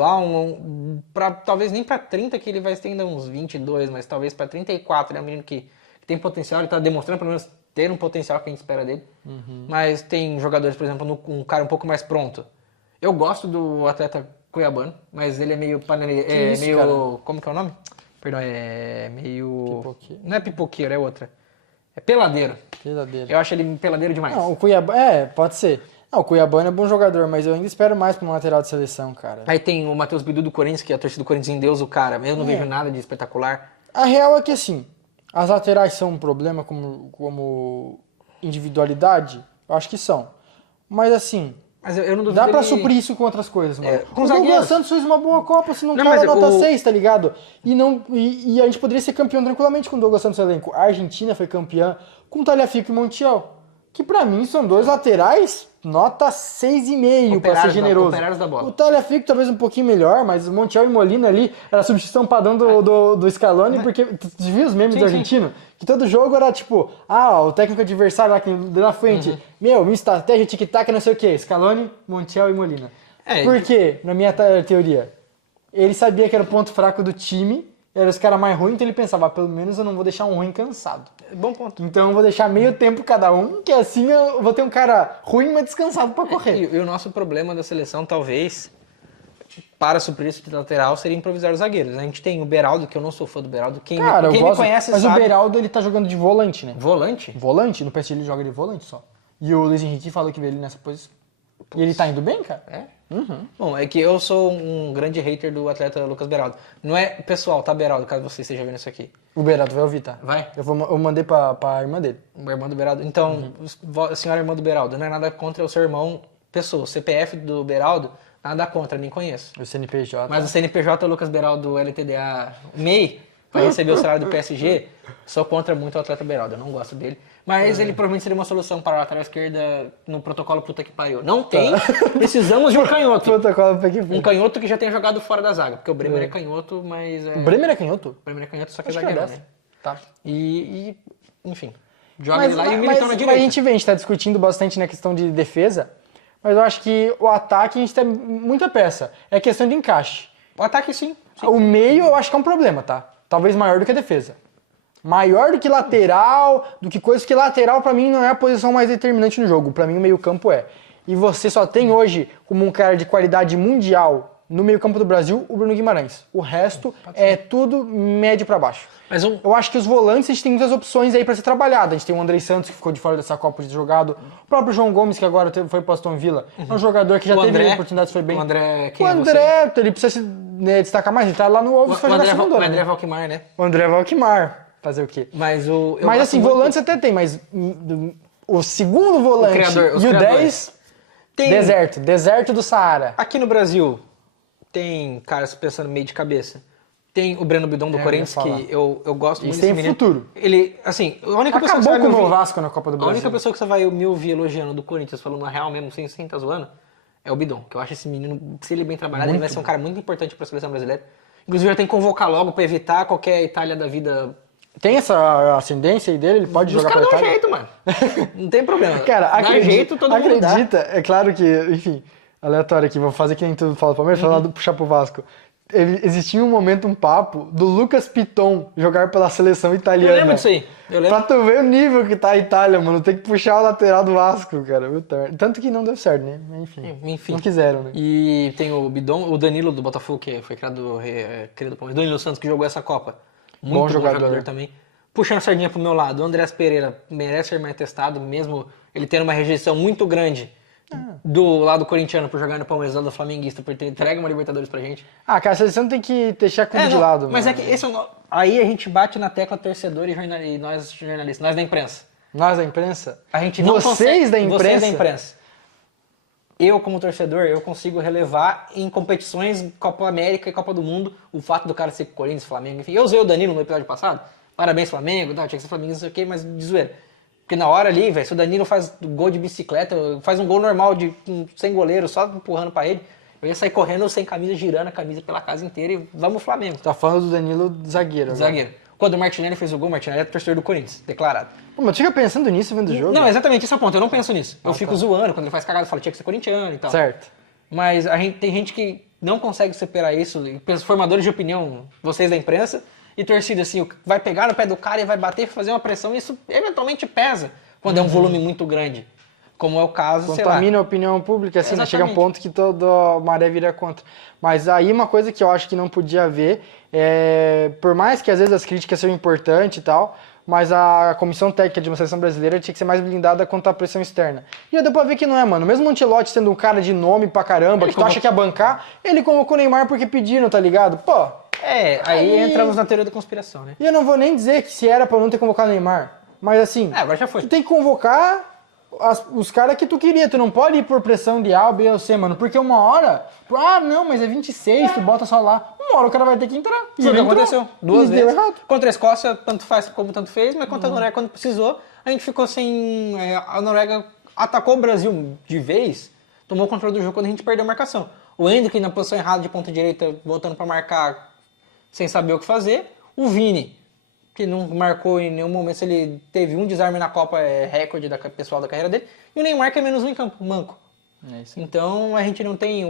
Talvez nem pra 30, que ele vai ter ainda uns 22, mas talvez pra 34. Ele é um menino que tem potencial, ele tá demonstrando pelo menos ter um potencial que a gente espera dele. Mas tem jogadores, por exemplo, um cara um pouco mais pronto. Eu gosto do atleta cuiabano, mas ele é meio meio... Como que é o nome? Perdão, é meio... Pipoqueiro. Não é pipoqueiro, é outra. É peladeiro. Peladeiro. Eu acho ele peladeiro demais. Não, o Cuiabá... pode ser. Não, o Cuiabano é bom jogador, mas eu ainda espero mais pra um lateral de seleção, cara. Aí tem o Matheus Bidu do Corinthians, que a torcida do Corinthians endeusa o cara. Eu não vejo nada de espetacular. A real é que, assim, as laterais são um problema como individualidade? Eu acho que são. Mas, assim, Mas eu não duvido dá pra ele- suprir isso com outras coisas, mano. com O zagueiros. Douglas Santos fez uma boa Copa, se não Não, cai mas nota o- 6, tá ligado? E a gente poderia ser campeão tranquilamente com o Douglas Santos no elenco. A Argentina foi campeã com o Tagliafico e Montiel. Que pra mim são dois laterais, nota 6,5 pra ser Operários generoso. operários da bola. O Tagliafico talvez um pouquinho melhor, mas o Montiel e Molina ali era a substituição padrão do Scaloni, porque tu viu os memes Sim, do sim. argentino? Que todo jogo era tipo, o técnico adversário lá que na frente, minha estratégia, tic-tac, não sei o que, Scaloni, Montiel e Molina. Por quê? Na minha teoria, ele sabia que era o ponto fraco do time, era os caras mais ruins, então ele pensava, pelo menos eu não vou deixar um ruim cansado. Bom ponto. Então eu vou deixar meio tempo cada um, que assim eu vou ter um cara ruim, mas descansado pra correr. E o nosso problema da seleção, talvez, para suprir isso de lateral, seria improvisar os zagueiros. A gente tem o Beraldo, que eu não sou fã do Beraldo. Quem Cara, me eu gosto, conhece mas sabe. o Beraldo ele tá jogando de volante, né? Volante? Volante? No PSG ele joga de volante só. E o Luiz Henrique falou que veio ele nessa posição. E ele tá indo bem, cara? É? Bom, é que eu sou um grande hater do atleta Lucas Beraldo. Não é pessoal, tá, Beraldo, caso você esteja vendo isso aqui. O Beraldo vai ouvir, tá? Vai? Eu mandei pra irmã dele. O irmão do Beraldo. Então, senhora irmã do Beraldo, não é nada contra o seu irmão, pessoa. O CPF do Beraldo, nada contra, nem conheço. O CNPJ. Mas o CNPJ Lucas Beraldo LTDA MEI, para receber o salário do PSG, sou contra muito o atleta Beraldo, eu não gosto dele. Mas ele provavelmente seria uma solução para a lateral esquerda no protocolo puta que pariu. Não tem, precisamos de um canhoto. Protocolo pra que Um canhoto que já tenha jogado fora da zaga, porque o Bremer é canhoto, mas... O Bremer é canhoto? O Bremer é canhoto, só que é Acho que é zagueiro, dessa. né? Tá. Enfim, joga ele lá e o Militão na mas direita. a gente tá discutindo bastante na questão de defesa, mas eu acho que o ataque a gente tem muita peça. É questão de encaixe. O ataque sim. O meio eu acho que é um problema, tá? Talvez maior do que a defesa. Maior do que lateral, do que coisa, porque lateral pra mim não é a posição mais determinante no jogo. Pra mim o meio campo é. E você só tem hoje como um cara de qualidade mundial no meio campo do Brasil o Bruno Guimarães. O resto é tudo médio pra baixo. Mas Eu acho que os volantes a gente tem muitas opções aí pra ser trabalhado. A gente tem o Andrei Santos, que ficou de fora dessa Copa de jogado. O próprio João Gomes, que agora foi pro Aston Villa. É um jogador que já teve oportunidades, foi bem. O André, O quem é você? André, ele precisa se destacar mais. Ele tá lá no Wolves pra jogar O segunda. André Valquimar, né? O André Valquimar. Fazer o quê? Mas eu Mas gosto assim, muito- volantes até tem, mas o segundo volante os e o criadores. 10, Tem... deserto do Saara. Aqui no Brasil, tem caras pensando meio de cabeça. Tem o Breno Bidon do eu Corinthians, ia falar. que eu gosto muito Esse desse tem menino. futuro. Ele, assim, a única pessoa que você Acabou vai com me o ouvir... Vasco na Copa do A Brasil. única pessoa que você vai me ouvir elogiando do Corinthians, falando na real mesmo, sem tá zoando, é o Bidon. Que eu acho esse menino, se ele bem trabalhado, ele vai ser um cara muito importante pra seleção brasileira. Inclusive, já tem que convocar logo pra evitar qualquer Itália da vida. Tem essa ascendência aí dele? Ele pode Os jogar caras pra dão um Itália? jeito, mano. Não tem problema. Cara, dá jeito, todo mundo dá. acredita, é claro que, enfim, aleatório aqui, vou fazer que nem tudo fala do Palmeiras, falar do puxar pro Vasco. Existia um momento, um papo, do Lucas Piton jogar pela seleção italiana. Eu lembro disso aí. Eu lembro. Pra tu ver o nível que tá a Itália, mano, tem que puxar o lateral do Vasco, cara. Tanto que não deu certo, né? Enfim. Não quiseram, né? E tem o Bidon, o Danilo do Botafogo, que foi criado do Palmeiras. Danilo Santos, que jogou essa Copa. Muito bom jogador também. Puxando a sardinha pro meu lado, o Andreas Pereira merece ser mais testado, mesmo ele tendo uma rejeição muito grande do lado corintiano por jogar no Palmeiras, do flamenguista, por ter entregue uma Libertadores pra gente. Cara, a seleção tem que deixar clube de não, lado, mas mano. é que esse é o... Aí a gente bate na tecla torcedor e nós jornalistas, nós da imprensa. Nós da imprensa? A gente não Vocês da imprensa? Vocês da imprensa. Eu, como torcedor, eu consigo relevar em competições Copa América e Copa do Mundo o fato do cara ser Corinthians, Flamengo, enfim. Eu usei o Danilo no episódio passado. Parabéns, Flamengo, tinha que ser Flamengo, não sei o quê, mas de zoeira. Porque na hora ali, velho, se o Danilo faz gol de bicicleta, faz um gol normal sem goleiro, só empurrando pra ele, eu ia sair correndo sem camisa, girando a camisa pela casa inteira e vamos Flamengo. Tá falando do Danilo zagueiro. Agora. Zagueiro. Quando o Martinelli fez o gol, o Martinelli é torcedor do Corinthians, declarado. Pô, mas tu fica pensando nisso vendo o jogo? Não, exatamente, esse é o ponto, eu não penso nisso. Eu fico zoando, quando ele faz cagada, eu falo, tinha que ser corintiano e tal. Certo. Mas tem gente que não consegue superar isso, formadores de opinião, vocês da imprensa, e torcida assim, vai pegar no pé do cara e vai bater, fazer uma pressão, e isso eventualmente pesa quando é um volume muito grande. Como é o caso, sei lá. Contamina a opinião pública, assim, né? Chega um Exatamente. ponto que toda maré vira contra. Mas aí uma coisa que eu acho que não podia haver, por mais que às vezes as críticas sejam importantes e tal, mas a comissão técnica de uma seleção brasileira tinha que ser mais blindada contra a pressão externa. E deu pra ver que não é, mano. Mesmo o Ancelotti sendo um cara de nome pra caramba, que tu acha que ia bancar, ele convocou o Neymar porque pediram, tá ligado? Pô... Aí entramos na teoria da conspiração, né? E eu não vou nem dizer que se era pra não ter convocado o Neymar, mas assim... agora já foi. Tu tem que convocar os caras que tu queria, tu não pode ir por pressão de A, B ou C, mano, porque uma hora... não, mas é 26, tu bota só lá. Uma hora o cara vai ter que entrar. Foi o que aconteceu. 2 vezes. Deu errado. Contra a Escócia, tanto faz como tanto fez, mas contra a Noruega, quando precisou, a gente ficou sem... a Noruega atacou o Brasil de vez, tomou o controle do jogo quando a gente perdeu a marcação. O Endrick na posição errada de ponta direita, voltando pra marcar sem saber o que fazer. O Vini, que não marcou em nenhum momento, ele teve um desarme na Copa, recorde pessoal da carreira dele. E o Neymar, que é menos um em campo, manco. Então a gente não tem...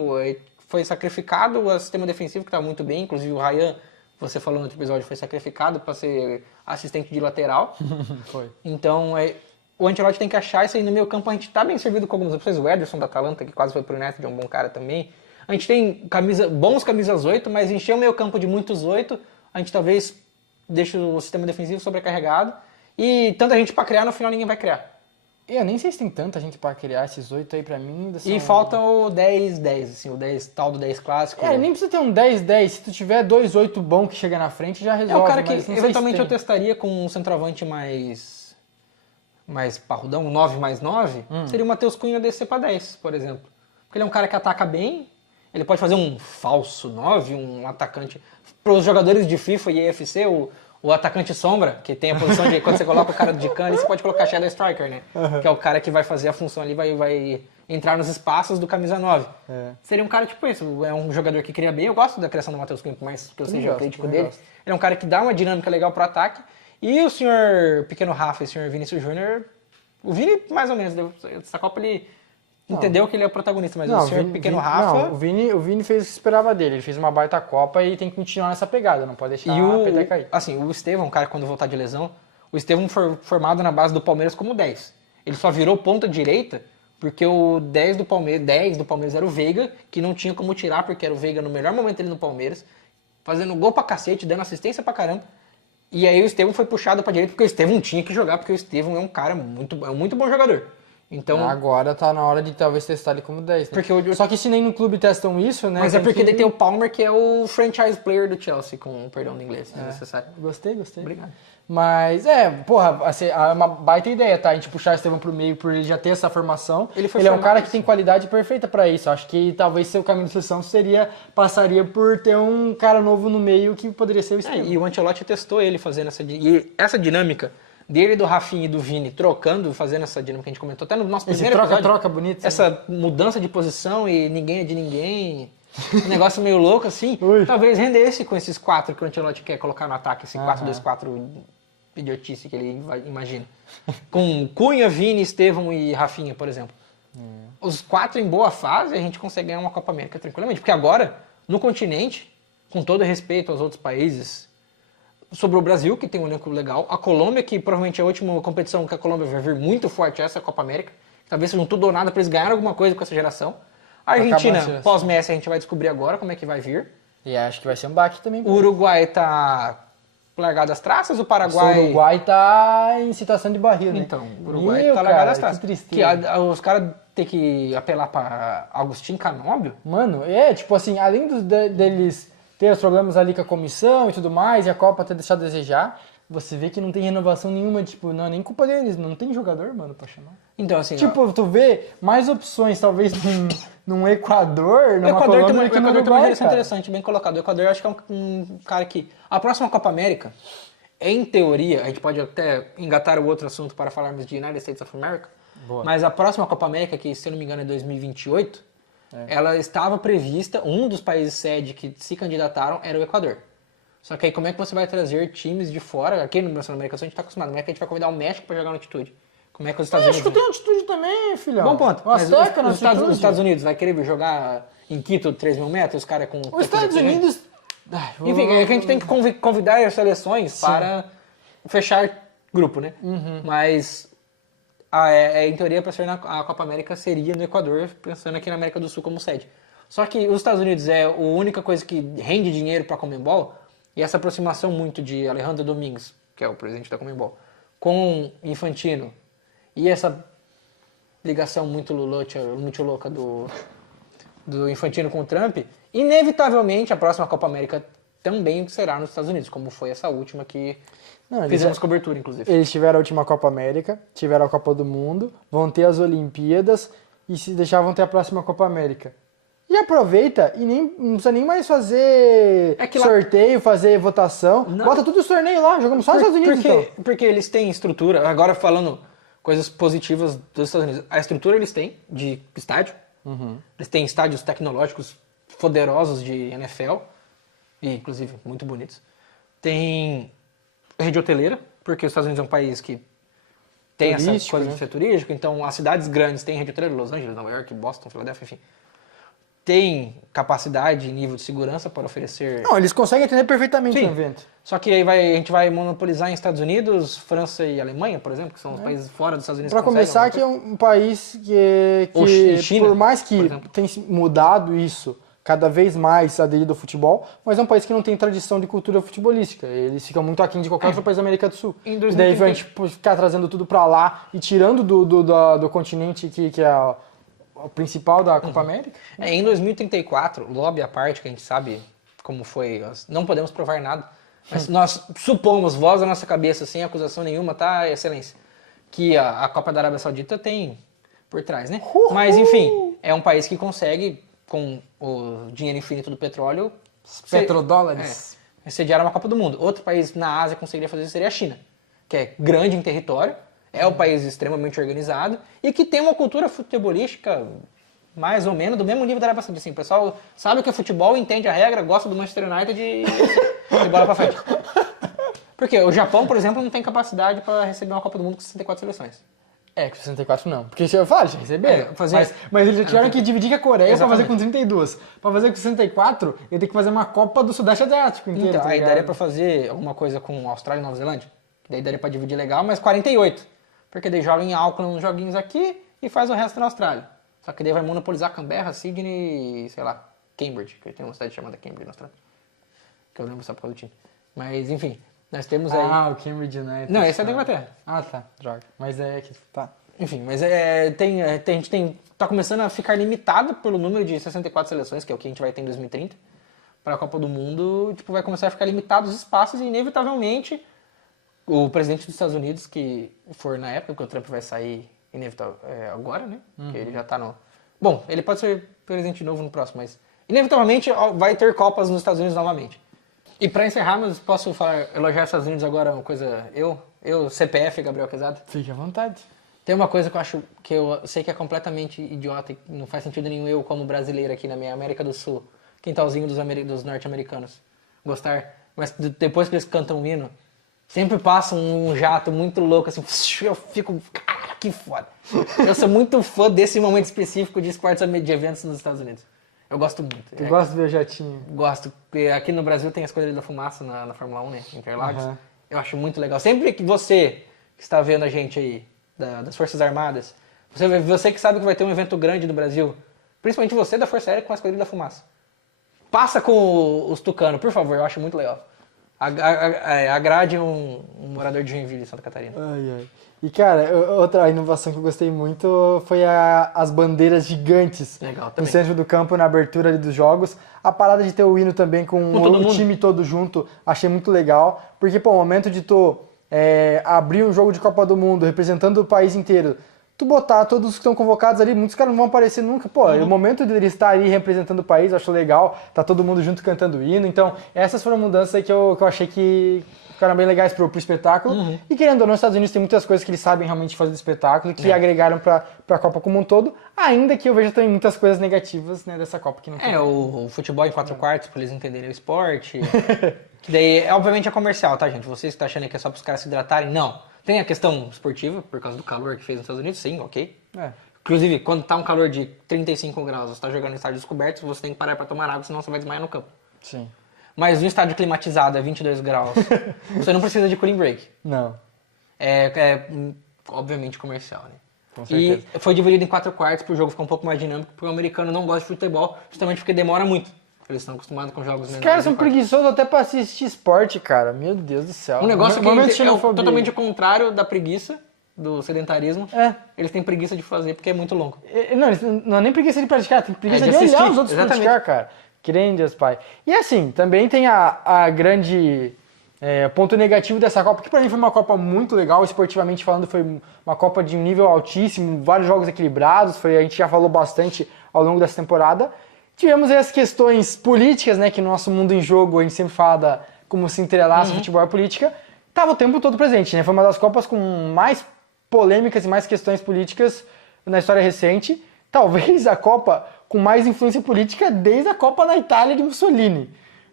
Foi sacrificado o sistema defensivo, que estava muito bem. Inclusive o Ryan, você falou no outro episódio, foi sacrificado para ser assistente de lateral. Foi. Então o Ancelotti tem que achar isso aí no meio campo. A gente tá bem servido com algumas opções. O Ederson da Atalanta, que quase foi pro United, é um bom cara também. A gente tem bons camisas 8, mas encher o meio campo de muitos 8, a gente talvez deixe o sistema defensivo sobrecarregado. E tanta gente para criar, no final ninguém vai criar. Eu nem sei se tem tanta gente pra criar esses 8 aí pra mim. Ainda são... E falta o 10-10, assim, o 10, tal do 10 clássico. Nem precisa ter um 10-10. Se tu tiver 2-8 bom que chega na frente, já resolve. É o cara que eventualmente se eu testaria com um centroavante mais parrudão, um 9 mais 9, seria o Matheus Cunha descer pra 10, por exemplo. Porque ele é um cara que ataca bem, ele pode fazer um falso 9, um atacante... Para os jogadores de FIFA e EFC, o atacante sombra, que tem a posição de... Quando você coloca o cara de cano, você pode colocar Shadow Striker, né? Que é o cara que vai fazer a função ali, vai entrar nos espaços do camisa 9. Seria um cara tipo isso, é um jogador que cria bem. Eu gosto da criação do Matheus Cunha, por mais que eu seja crítico dele. Ele é um cara que dá uma dinâmica legal pro ataque. E o senhor Pequeno Rafa e o senhor Vinícius Júnior... O Vini, mais ou menos, essa Copa ele... Entendeu que ele é o protagonista, mas o senhor Pequeno Rafa... Não, o Vini fez o que esperava dele. Ele fez uma baita Copa e tem que continuar nessa pegada, não pode deixar a peteca cair. Assim, o Estevão, um cara quando voltar de lesão, o Estevão foi formado na base do Palmeiras como 10. Ele só virou ponta direita porque o 10 do Palmeiras era o Veiga, que não tinha como tirar porque era o Veiga no melhor momento dele no Palmeiras, fazendo gol pra cacete, dando assistência pra caramba. E aí o Estevão foi puxado pra direita porque o Estevão tinha que jogar, porque o Estevão é um cara muito bom jogador. Então, agora tá na hora de talvez testar ele como 10, né? Porque só que se nem no clube testam isso, né? Mas é porque daí tem o Palmer, que é o franchise player do Chelsea, com perdão do inglês, se necessário. Gostei. Obrigado. Mas, porra, assim, é uma baita ideia, tá? A gente puxar o Estevão pro meio por ele já ter essa formação. Ele é um cara que tem qualidade perfeita pra isso. Acho que talvez seu caminho de seleção passaria por ter um cara novo no meio que poderia ser o Estevão. E o Ancelotti testou ele fazendo essa dinâmica dele, do Rafinha e do Vini trocando, fazendo essa dinâmica que a gente comentou até no nosso primeiro episódio. Troca bonito. Essa mudança de posição e ninguém é de ninguém. Um negócio meio louco assim. Talvez rendesse com esses 4 que o Ancelotti quer colocar no ataque, esse 4-2-4 idiotice que ele imagina. Com Cunha, Vini, Estevão e Rafinha, por exemplo. Os 4 em boa fase, a gente consegue ganhar uma Copa América tranquilamente. Porque agora, no continente, com todo respeito aos outros países, sobre o Brasil, que tem um elenco legal, a Colômbia, que provavelmente é a última competição que a Colômbia vai vir muito forte, essa Copa América, talvez seja um tudo ou nada para eles ganharem alguma coisa com essa geração. A Argentina, pós-Messi, a gente vai descobrir agora como é que vai vir. E acho que vai ser um baque também. O Uruguai tá largado as traças, o Paraguai... O Uruguai tá em situação de barril, né? Então, o Uruguai tá largado as traças. Que tristeza. Os caras têm que apelar para Agustín Canóbio. Mano, tipo assim, além deles ter os problemas ali com a comissão e tudo mais, e a Copa ter deixado a desejar, você vê que não tem renovação nenhuma, tipo, não é nem culpa deles, não tem jogador, mano, pra chamar. Então, assim... Tipo, tu vê mais opções, talvez, num Equador, numa Colômbia, que no Uruguai, também é interessante, bem colocado. O Equador, eu acho que é um cara que... A próxima Copa América, em teoria, a gente pode até engatar o outro assunto para falarmos de United States of America, mas a próxima Copa América, que se eu não me engano é 2028, ela estava prevista, um dos países sede que se candidataram era o Equador. Só que aí como é que você vai trazer times de fora? Aqui no Brasil, na América do Sul, a gente está acostumado. Como é que a gente vai convidar o México para jogar na altitude? Como é que os Estados Unidos... México tem altitude também, filhão. Bom ponto. Mas os Estados Unidos vai querer jogar em Quito 3 mil metros? Os caras com... Os Estados Unidos... Enfim, a gente tem que convidar as seleções para fechar grupo, né? Mas... em teoria, para ser a Copa América seria no Equador, pensando aqui na América do Sul como sede. Só que os Estados Unidos é a única coisa que rende dinheiro para a Conmebol, e essa aproximação muito de Alejandro Domingues, que é o presidente da Conmebol, com Infantino e essa ligação muito louca do Infantino com o Trump, inevitavelmente a próxima Copa América também será nos Estados Unidos, como foi essa última que fizemos cobertura, inclusive. Eles tiveram a última Copa América, tiveram a Copa do Mundo, vão ter as Olimpíadas e se deixar vão ter a próxima Copa América. E aproveita e não precisa nem mais fazer sorteio, fazer votação. Bota tudo os torneios lá, jogamos só nos Estados Unidos então. Porque eles têm estrutura, agora falando coisas positivas dos Estados Unidos, a estrutura eles têm de estádio, eles têm estádios tecnológicos poderosos de NFL, e inclusive muito bonitos. Tem rede hoteleira, porque os Estados Unidos é um país que tem essa coisa de ser turístico, então as cidades grandes têm rede hoteleira, Los Angeles, Nova York, Boston, Filadélfia, enfim. Tem capacidade e nível de segurança para oferecer... Não, eles conseguem atender perfeitamente o evento. Só que aí a gente vai monopolizar em Estados Unidos, França e Alemanha, por exemplo, que são os países fora dos Estados Unidos. Para começar, que é um país que China, por mais que tenha mudado isso, cada vez mais aderido ao futebol, mas é um país que não tem tradição de cultura futebolística. Eles ficam muito aquém de qualquer outro país da América do Sul. E daí a gente ficar trazendo tudo para lá e tirando do continente que é o principal da Copa América. Em 2034, lobby à parte, que a gente sabe como foi, não podemos provar nada, mas nós supomos, voz da nossa cabeça, sem acusação nenhuma, tá, Excelência, que a Copa da Arábia Saudita tem por trás, né? Mas, enfim, é um país que consegue, com o dinheiro infinito do petróleo... Petrodólares. Sediar uma Copa do Mundo. Outro país na Ásia que conseguiria fazer isso seria a China, que é grande em território, é um país extremamente organizado e que tem uma cultura futebolística mais ou menos do mesmo nível da Arábia Saudita. Assim, o pessoal sabe o que é futebol, entende a regra, gosta do Manchester United e bola pra frente. Porque o Japão, por exemplo, não tem capacidade para receber uma Copa do Mundo com 64 seleções. Com 64 não. Porque se eu falo, já receberam. Mas eles já tiveram que dividir com a Coreia para fazer com 32. Para fazer com 64, eu tenho que fazer uma Copa do Sudeste Asiático inteiro. Então, aí daria para fazer alguma coisa com Austrália e Nova Zelândia. Daí daria para dividir legal, mas 48. Porque daí joga em Auckland uns joguinhos aqui e faz o resto na Austrália. Só que daí vai monopolizar Canberra, Sydney, sei lá, Cambridge, que tem uma cidade chamada Cambridge na Austrália. Que eu lembro só por causa do time. Mas enfim, nós temos aí... o Cambridge United. Não, esse é da Inglaterra. Tá, droga. Mas é que... Tá. Enfim, mas a gente tá começando a ficar limitado pelo número de 64 seleções, que é o que a gente vai ter em 2030, para a Copa do Mundo, tipo, vai começar a ficar limitado os espaços e inevitavelmente o presidente dos Estados Unidos, que for na época, porque o Trump vai sair agora, né? Porque ele já tá no... Bom, ele pode ser presidente novo no próximo, mas inevitavelmente vai ter Copas nos Estados Unidos novamente. E para encerrar, mas posso elogiar os Estados Unidos agora, uma coisa... Eu, CPF, Gabriel Quezada. Fique à vontade. Tem uma coisa que eu acho que eu sei que é completamente idiota e não faz sentido nenhum eu, como brasileiro aqui na minha América do Sul, quintalzinho dos norte-americanos, gostar. Mas depois que eles cantam o hino, sempre passa um jato muito louco, assim, eu fico, cara, que foda. Eu sou muito fã desse momento específico de esportes de eventos nos Estados Unidos. Eu gosto muito. Tu gosta de ver o jatinho? Gosto. Porque aqui no Brasil tem a Esquadrilha da Fumaça na Fórmula 1, né? Interlagos. Eu acho muito legal. Sempre que você que está vendo a gente aí, das Forças Armadas, você que sabe que vai ter um evento grande no Brasil, principalmente você da Força Aérea com a Esquadrilha da Fumaça, passa com os tucanos, por favor, eu acho muito legal. Agrade um morador de Joinville, Santa Catarina. E cara, outra inovação que eu gostei muito foi as bandeiras gigantes no centro do campo, na abertura ali dos jogos. A parada de ter o hino também com o time todo junto, achei muito legal. Porque, pô, o momento de tu abrir um jogo de Copa do Mundo representando o país inteiro, tu botar todos os que estão convocados ali, muitos caras não vão aparecer nunca. Pô, o momento de ele estar ali representando o país, eu acho legal. Tá todo mundo junto cantando o hino. Então, essas foram mudanças aí que eu achei que ficaram bem legais pro espetáculo. E querendo ou não, os Estados Unidos tem muitas coisas que eles sabem realmente fazer do espetáculo, que agregaram pra Copa como um todo, ainda que eu veja também muitas coisas negativas, né, dessa Copa que não tem. O futebol em 4 quartos, pra eles entenderem o esporte. Que daí, obviamente, é comercial, tá, gente? Vocês que estão achando que é só pros caras se hidratarem, não. Tem a questão esportiva, por causa do calor que fez nos Estados Unidos, sim, ok. Inclusive, quando tá um calor de 35 graus, você tá jogando em estádio descoberto, você tem que parar pra tomar água, senão você vai desmaiar no campo. Sim. Mas no estádio climatizado a 22 graus, você não precisa de cooling break. Não. Obviamente comercial, né? Com certeza. E foi dividido em 4 quartos pro jogo ficar um pouco mais dinâmico, porque o americano não gosta de futebol, justamente porque demora muito. Eles estão acostumados com jogos menores. Os caras são de parte. preguiçosos até pra assistir esporte, cara. Meu Deus do céu. Um negócio que Momento de é xenofobia. totalmente o contrário da preguiça, do sedentarismo. É. Eles têm preguiça de fazer porque é muito longo. Não, não é nem preguiça de praticar, tem preguiça É, de de olhar assistir, os outros exatamente. praticar, cara. Que nem Deus Pai. E assim, também tem a grande ponto negativo dessa Copa, que pra mim foi uma Copa muito legal, esportivamente falando, foi uma Copa de um nível altíssimo, vários jogos equilibrados, a gente já falou bastante ao longo dessa temporada. Tivemos aí as questões políticas, né, que no nosso mundo em jogo a gente sempre fala como se entrelaça futebol e política, tava o tempo todo presente, né? Foi uma das Copas com mais polêmicas e mais questões políticas na história recente. Talvez a Copa com mais influência política desde a Copa na Itália de Mussolini.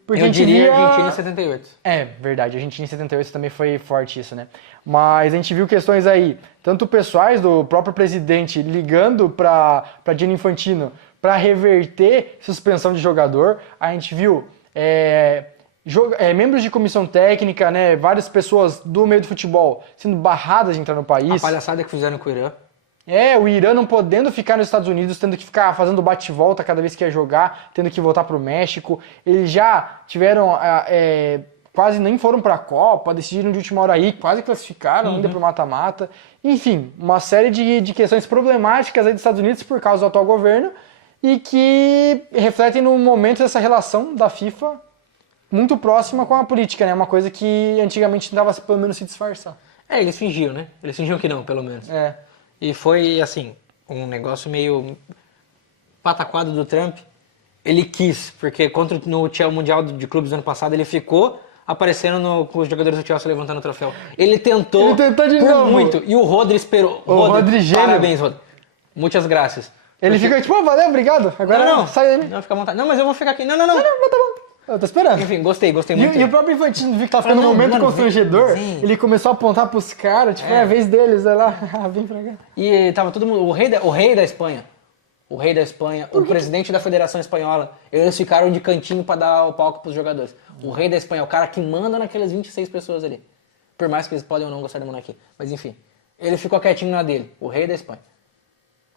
Porque Eu a gente diria via... Argentina em 78. É, verdade. A Argentina em 78 também foi forte isso, né? Mas a gente viu questões aí, tanto pessoais do próprio presidente ligando para Gianni Infantino para reverter suspensão de jogador. A gente viu membros de comissão técnica, né? Várias pessoas do meio do futebol sendo barradas de entrar no país. A palhaçada que fizeram com o Irã. O Irã não podendo ficar nos Estados Unidos, tendo que ficar fazendo bate-volta cada vez que ia jogar, tendo que voltar pro México. Eles já tiveram, quase nem foram pra Copa, decidiram de última hora aí, quase classificaram ainda pro mata-mata. Enfim, uma série de questões problemáticas aí dos Estados Unidos por causa do atual governo e que refletem no momento dessa relação da FIFA muito próxima com a política, né? Uma coisa que antigamente tentava pelo menos se disfarçar. Eles fingiam, né? Eles fingiam que não, pelo menos. E foi, assim, um negócio meio pataquado do Trump. Ele quis, porque no Mundial de Clubes do ano passado, ele ficou aparecendo com os jogadores do Chelsea levantando o troféu. Ele tentou de por novo. muito. E o Rodri esperou. Rodri gênio. Parabéns, Rodri. Muitas graças. Ele fica tipo, valeu, obrigado. Agora Não, sai daí. não, fica à vontade. Não, mas eu vou ficar aqui. Não. Não, tá bom. Eu tô esperando. Enfim, gostei muito. E o próprio Infantino viu que tava ficando um momento constrangedor, ele começou a apontar pros caras, tipo, é a vez deles, vai lá, vem pra cá. E tava todo mundo, o rei da Espanha, o presidente da Federação Espanhola, eles ficaram de cantinho pra dar o palco pros jogadores. O rei da Espanha, o cara que manda naquelas 26 pessoas ali. Por mais que eles podem ou não gostar da monarquia. Mas enfim, ele ficou quietinho na dele, o rei da Espanha.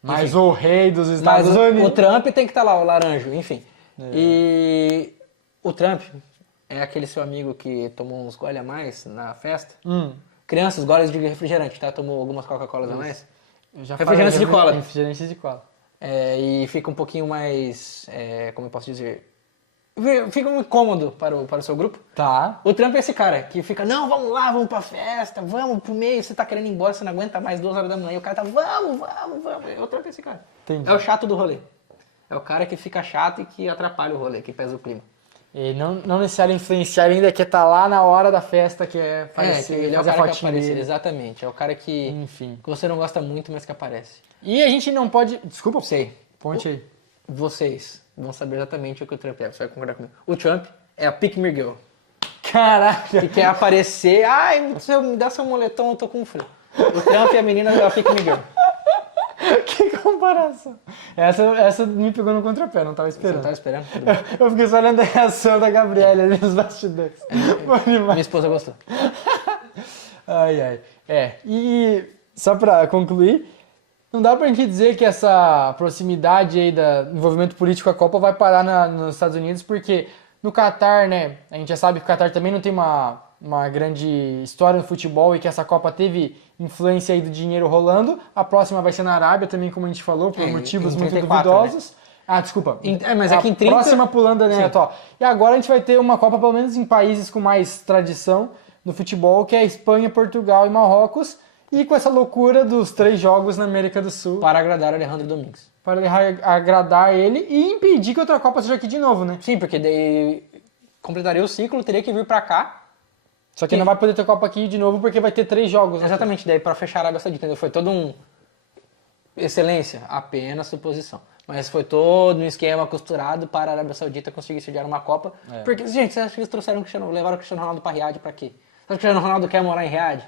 Mas o rei dos Estados Unidos... O Trump tem que estar lá, o laranjo, enfim. E o Trump é aquele seu amigo que tomou uns goles a mais na festa. Crianças, goles de refrigerante, tá? Tomou algumas Coca-Colas a mais. Refrigerantes de cola. Refrigerantes de cola. E fica um pouquinho mais, como eu posso dizer, fica um incômodo para o seu grupo. Tá. O Trump é esse cara que fica, não, vamos lá, vamos pra festa, vamos pro meio, você tá querendo ir embora, você não aguenta mais 2 horas da manhã. E o cara tá, vamos. O Trump é esse cara. Entendi. É o chato do rolê. É o cara que fica chato e que atrapalha o rolê, que pesa o clima. E não necessariamente influenciar ainda, que tá lá na hora da festa, que é aparecer, ele é o fazer a cara que fotinha aparece, dele. exatamente. É o cara que, Enfim. que você não gosta muito, mas que aparece. E a gente não pode... Desculpa, Sei. ponte aí. Vocês vão saber exatamente o que o Trump é, você vai concordar comigo. O Trump é a Pick Me Girl. Caraca. Que quer aparecer, me dá seu moletom, eu tô com frio. O Trump é a menina da Pick Me Girl. Que comparação. Essa me pegou no contrapé, não tava Você esperando. não tava esperando? Tudo bem. Eu fiquei só olhando a reação da Gabriela ali nos bastidores. Bom demais. Minha esposa gostou. Ai. E só pra concluir, não dá pra gente dizer que essa proximidade aí do envolvimento político com a Copa vai parar nos Estados Unidos, porque no Catar, né, a gente já sabe que o Catar também não tem uma grande história no futebol e que essa Copa teve influência aí do dinheiro rolando. A próxima vai ser na Arábia também, como a gente falou, por motivos em muito 34, duvidosos. Né? Desculpa. Mas aqui em 30... A próxima pulando, né, atual. E agora a gente vai ter uma Copa, pelo menos em países com mais tradição no futebol, que é Espanha, Portugal e Marrocos. E com essa loucura dos 3 jogos na América do Sul. Para agradar Alejandro Domingues. Para agradar ele e impedir que outra Copa seja aqui de novo, né? Sim, porque daí completaria o ciclo, teria que vir pra cá. Só que não vai poder ter Copa aqui de novo porque vai ter 3 jogos. Exatamente, daí pra fechar a Arábia Saudita. Entendeu? Foi todo um... Excelência, apenas suposição. Mas foi todo um esquema costurado para a Arábia Saudita conseguir sediar uma Copa. Porque, gente, você acha que eles levaram o Cristiano Ronaldo pra Riad pra quê? Você acha que o Cristiano Ronaldo quer morar em Riad?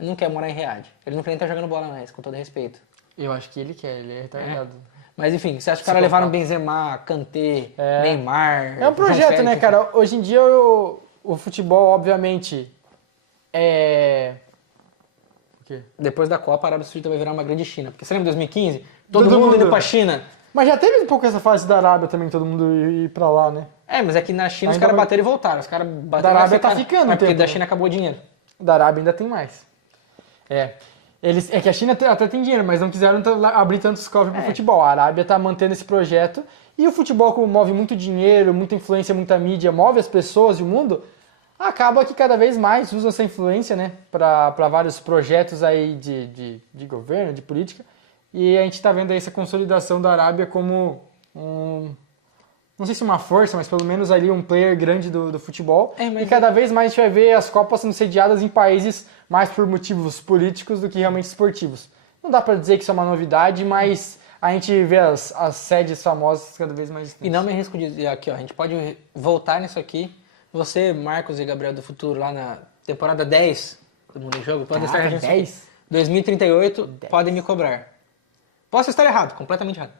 Ele não quer morar em Riad. Ele não quer nem estar jogando bola mais, com todo respeito. Eu acho que ele quer, ele é retardado. Mas enfim, você acha que os caras levaram Benzema, Kanté, Neymar... É um projeto, né, cara? Hoje em dia o futebol, obviamente, O quê? Depois da Copa, a Arábia Saudita vai virar uma grande China. Porque você lembra em 2015? Todo mundo indo pra China Mas já teve um pouco essa fase da Arábia também, todo mundo ir pra lá, né? Mas é que na China os Ainda caras vai- bateram e voltaram. Os caras bateram Da Arábia e tá ficaram. ficando um É porque tempo, da né? China acabou o dinheiro. Da Arábia ainda tem mais. É que a China até tem dinheiro, mas não quiseram abrir tantos cofres pro futebol. A Arábia tá mantendo esse projeto. E o futebol, como move muito dinheiro, muita influência, muita mídia, move as pessoas e o mundo, acaba que cada vez mais usam essa influência, né, para vários projetos aí de governo, de política. E a gente está vendo aí essa consolidação da Arábia como não sei se uma força, mas pelo menos ali um player grande do futebol. E cada vez mais a gente vai ver as Copas sendo sediadas em países mais por motivos políticos do que realmente esportivos. Não dá para dizer que isso é uma novidade, mas a gente vê as sedes famosas cada vez mais distantes. E não me arrisco de dizer aqui, ó, a gente pode voltar nisso aqui. Você, Marcos e Gabriel do Futuro, lá na temporada 10 do Mundo em Jogo, podem estar Caraca, 10? 2038, podem me cobrar. Posso estar errado, completamente errado.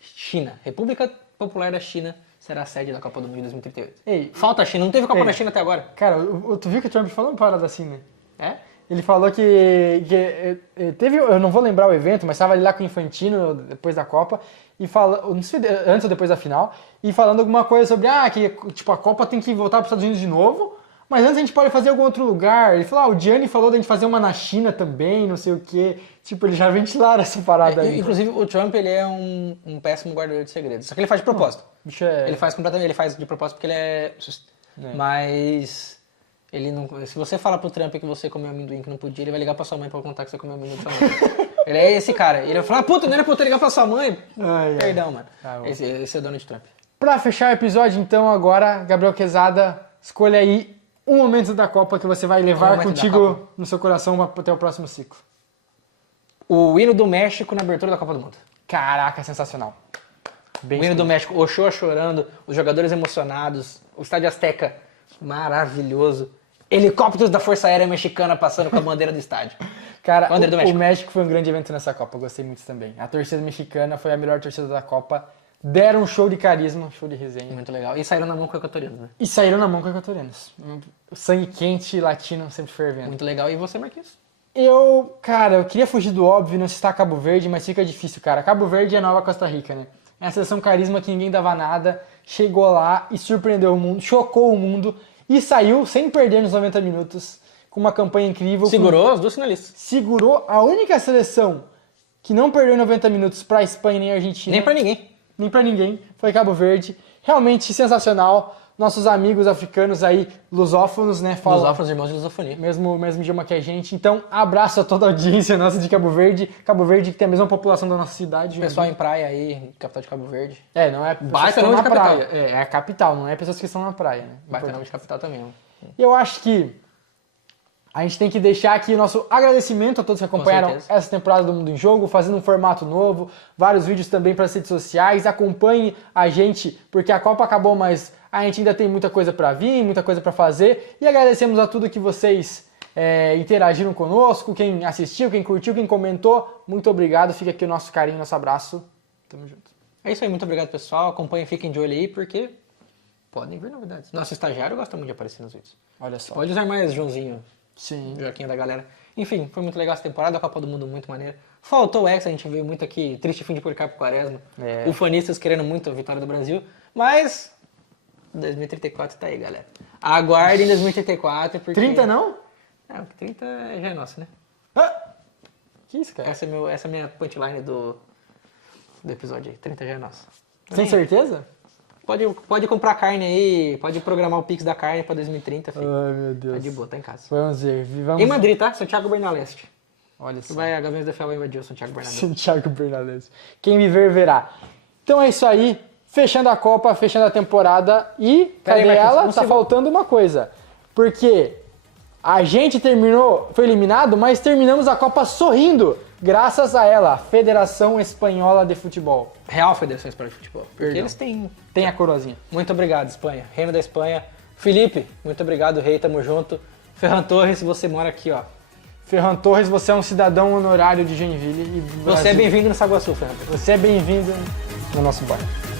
China, República Popular da China será a sede da Copa do Mundo em 2038. Ei, Falta a China, não teve Copa da China até agora. cara, tu viu que o Trump falou uma parada assim, né? É? Ele falou que teve, eu não vou lembrar o evento, mas estava ali lá com o Infantino depois da Copa, e não sei se antes ou depois da final, e falando alguma coisa sobre, que tipo, a Copa tem que voltar para os Estados Unidos de novo, mas antes a gente pode fazer em algum outro lugar. Ele falou, o Gianni falou da gente fazer uma na China também, não sei o quê. Tipo, eles já ventilaram essa parada aí. Inclusive, o Trump, ele é um péssimo guardador de segredos. Só que ele faz de propósito. Bicho é... Ele faz completamente, ele faz de propósito porque ele é... Mas... Ele não, se você falar pro Trump que você comeu amendoim que não podia, ele vai ligar pra sua mãe pra contar que você comeu amendoim da sua mãe. Ele é esse cara. Ele vai falar, puta, não era pra eu ter ligar pra sua mãe? Perdão, mano. Esse é o Donald Trump. Pra fechar o episódio, então, agora, Gabriel Quezada, escolha aí um momento da Copa que você vai levar contigo no seu coração até o próximo ciclo. O hino do México na abertura da Copa do Mundo. Caraca, sensacional. O hino do México, Ochoa chorando, os jogadores emocionados, o Estádio Azteca maravilhoso. Helicópteros da Força Aérea Mexicana passando com a bandeira do estádio. Cara, o México foi um grande evento nessa Copa, eu gostei muito também. A torcida mexicana foi a melhor torcida da Copa. Deram um show de carisma, um show de resenha. Muito legal. E saíram na mão com o equatoriano, né? E saíram na mão com o equatorianos. Sangue quente, latino, sempre fervendo. Muito legal. E você, Marquinhos? Eu queria fugir do óbvio, não citar Cabo Verde, mas fica difícil, cara. Cabo Verde é a nova Costa Rica, né? É a seleção carisma que ninguém dava nada, chegou lá e surpreendeu o mundo, chocou o mundo e saiu sem perder nos 90 minutos, com uma campanha incrível. Segurou as duas finalistas. Segurou a única seleção que não perdeu em 90 minutos pra Espanha nem a Argentina. Nem pra ninguém. Nem pra ninguém. Foi Cabo Verde. Realmente sensacional. Nossos amigos africanos aí, lusófonos, né? Falam Lusófonos, irmãos de lusofonia. mesmo idioma que a gente. Então, abraço a toda a audiência nossa de Cabo Verde. Cabo Verde que tem a mesma população da nossa cidade. Pessoal em praia aí, capital de Cabo Verde. Não é pessoas Baita que estão nome na de capital. praia. É a capital, não é pessoas que estão na praia, né? Baita nome de capital também. Mano. E eu acho que a gente tem que deixar aqui o nosso agradecimento a todos que acompanharam essa temporada do Mundo em Jogo, fazendo um formato novo, vários vídeos também para as redes sociais. Acompanhe a gente, porque a Copa acabou, mas a gente ainda tem muita coisa para vir, muita coisa para fazer. E agradecemos a tudo que vocês interagiram conosco, quem assistiu, quem curtiu, quem comentou. Muito obrigado, fica aqui o nosso carinho, nosso abraço. Tamo junto. É isso aí, muito obrigado, pessoal. Acompanhem, fiquem de olho aí, porque podem vir novidades. Nosso estagiário gosta muito de aparecer nos vídeos. Olha só. Pode usar mais Joãozinho. Sim. Joaquim da galera. Enfim, foi muito legal essa temporada, a Copa do Mundo muito maneira. Faltou o Hexa, a gente veio muito aqui, triste fim de Policarpo Quaresma. Ufanistas querendo muito a vitória do Brasil. Mas 2034 tá aí, galera. Aguardem 2034, porque... 30 não? 30 já é nossa, né? Que isso, cara? Essa é a minha punchline do episódio aí. 30 já é nossa. Sem certeza? Pode comprar carne aí, pode programar o Pix da carne pra 2030, filho. Ai, meu Deus. Tá de boa, tá em casa. Vamos ver. Em Madrid, tá? Santiago Bernaleste. Olha só. A Gaviões da Fiel vai invadir o Santiago Bernaleste. Santiago Bernaleste. Quem viver, verá. Então é isso aí. Fechando a Copa, fechando a temporada. E, cadê ela? Tá faltando uma coisa. Porque a gente foi eliminado, mas terminamos a Copa sorrindo. Graças a ela, Federação Espanhola de Futebol. Real Federação Espanhola de Futebol. Porque eles têm... Tem a coroazinha. Muito obrigado, Espanha. Reino da Espanha. Felipe, muito obrigado, rei. Tamo junto. Ferran Torres, você mora aqui, ó. Ferran Torres, você é um cidadão honorário de Joinville. E você é bem-vindo no Saguaçu, Ferran Torres. Você é bem-vindo no nosso bairro.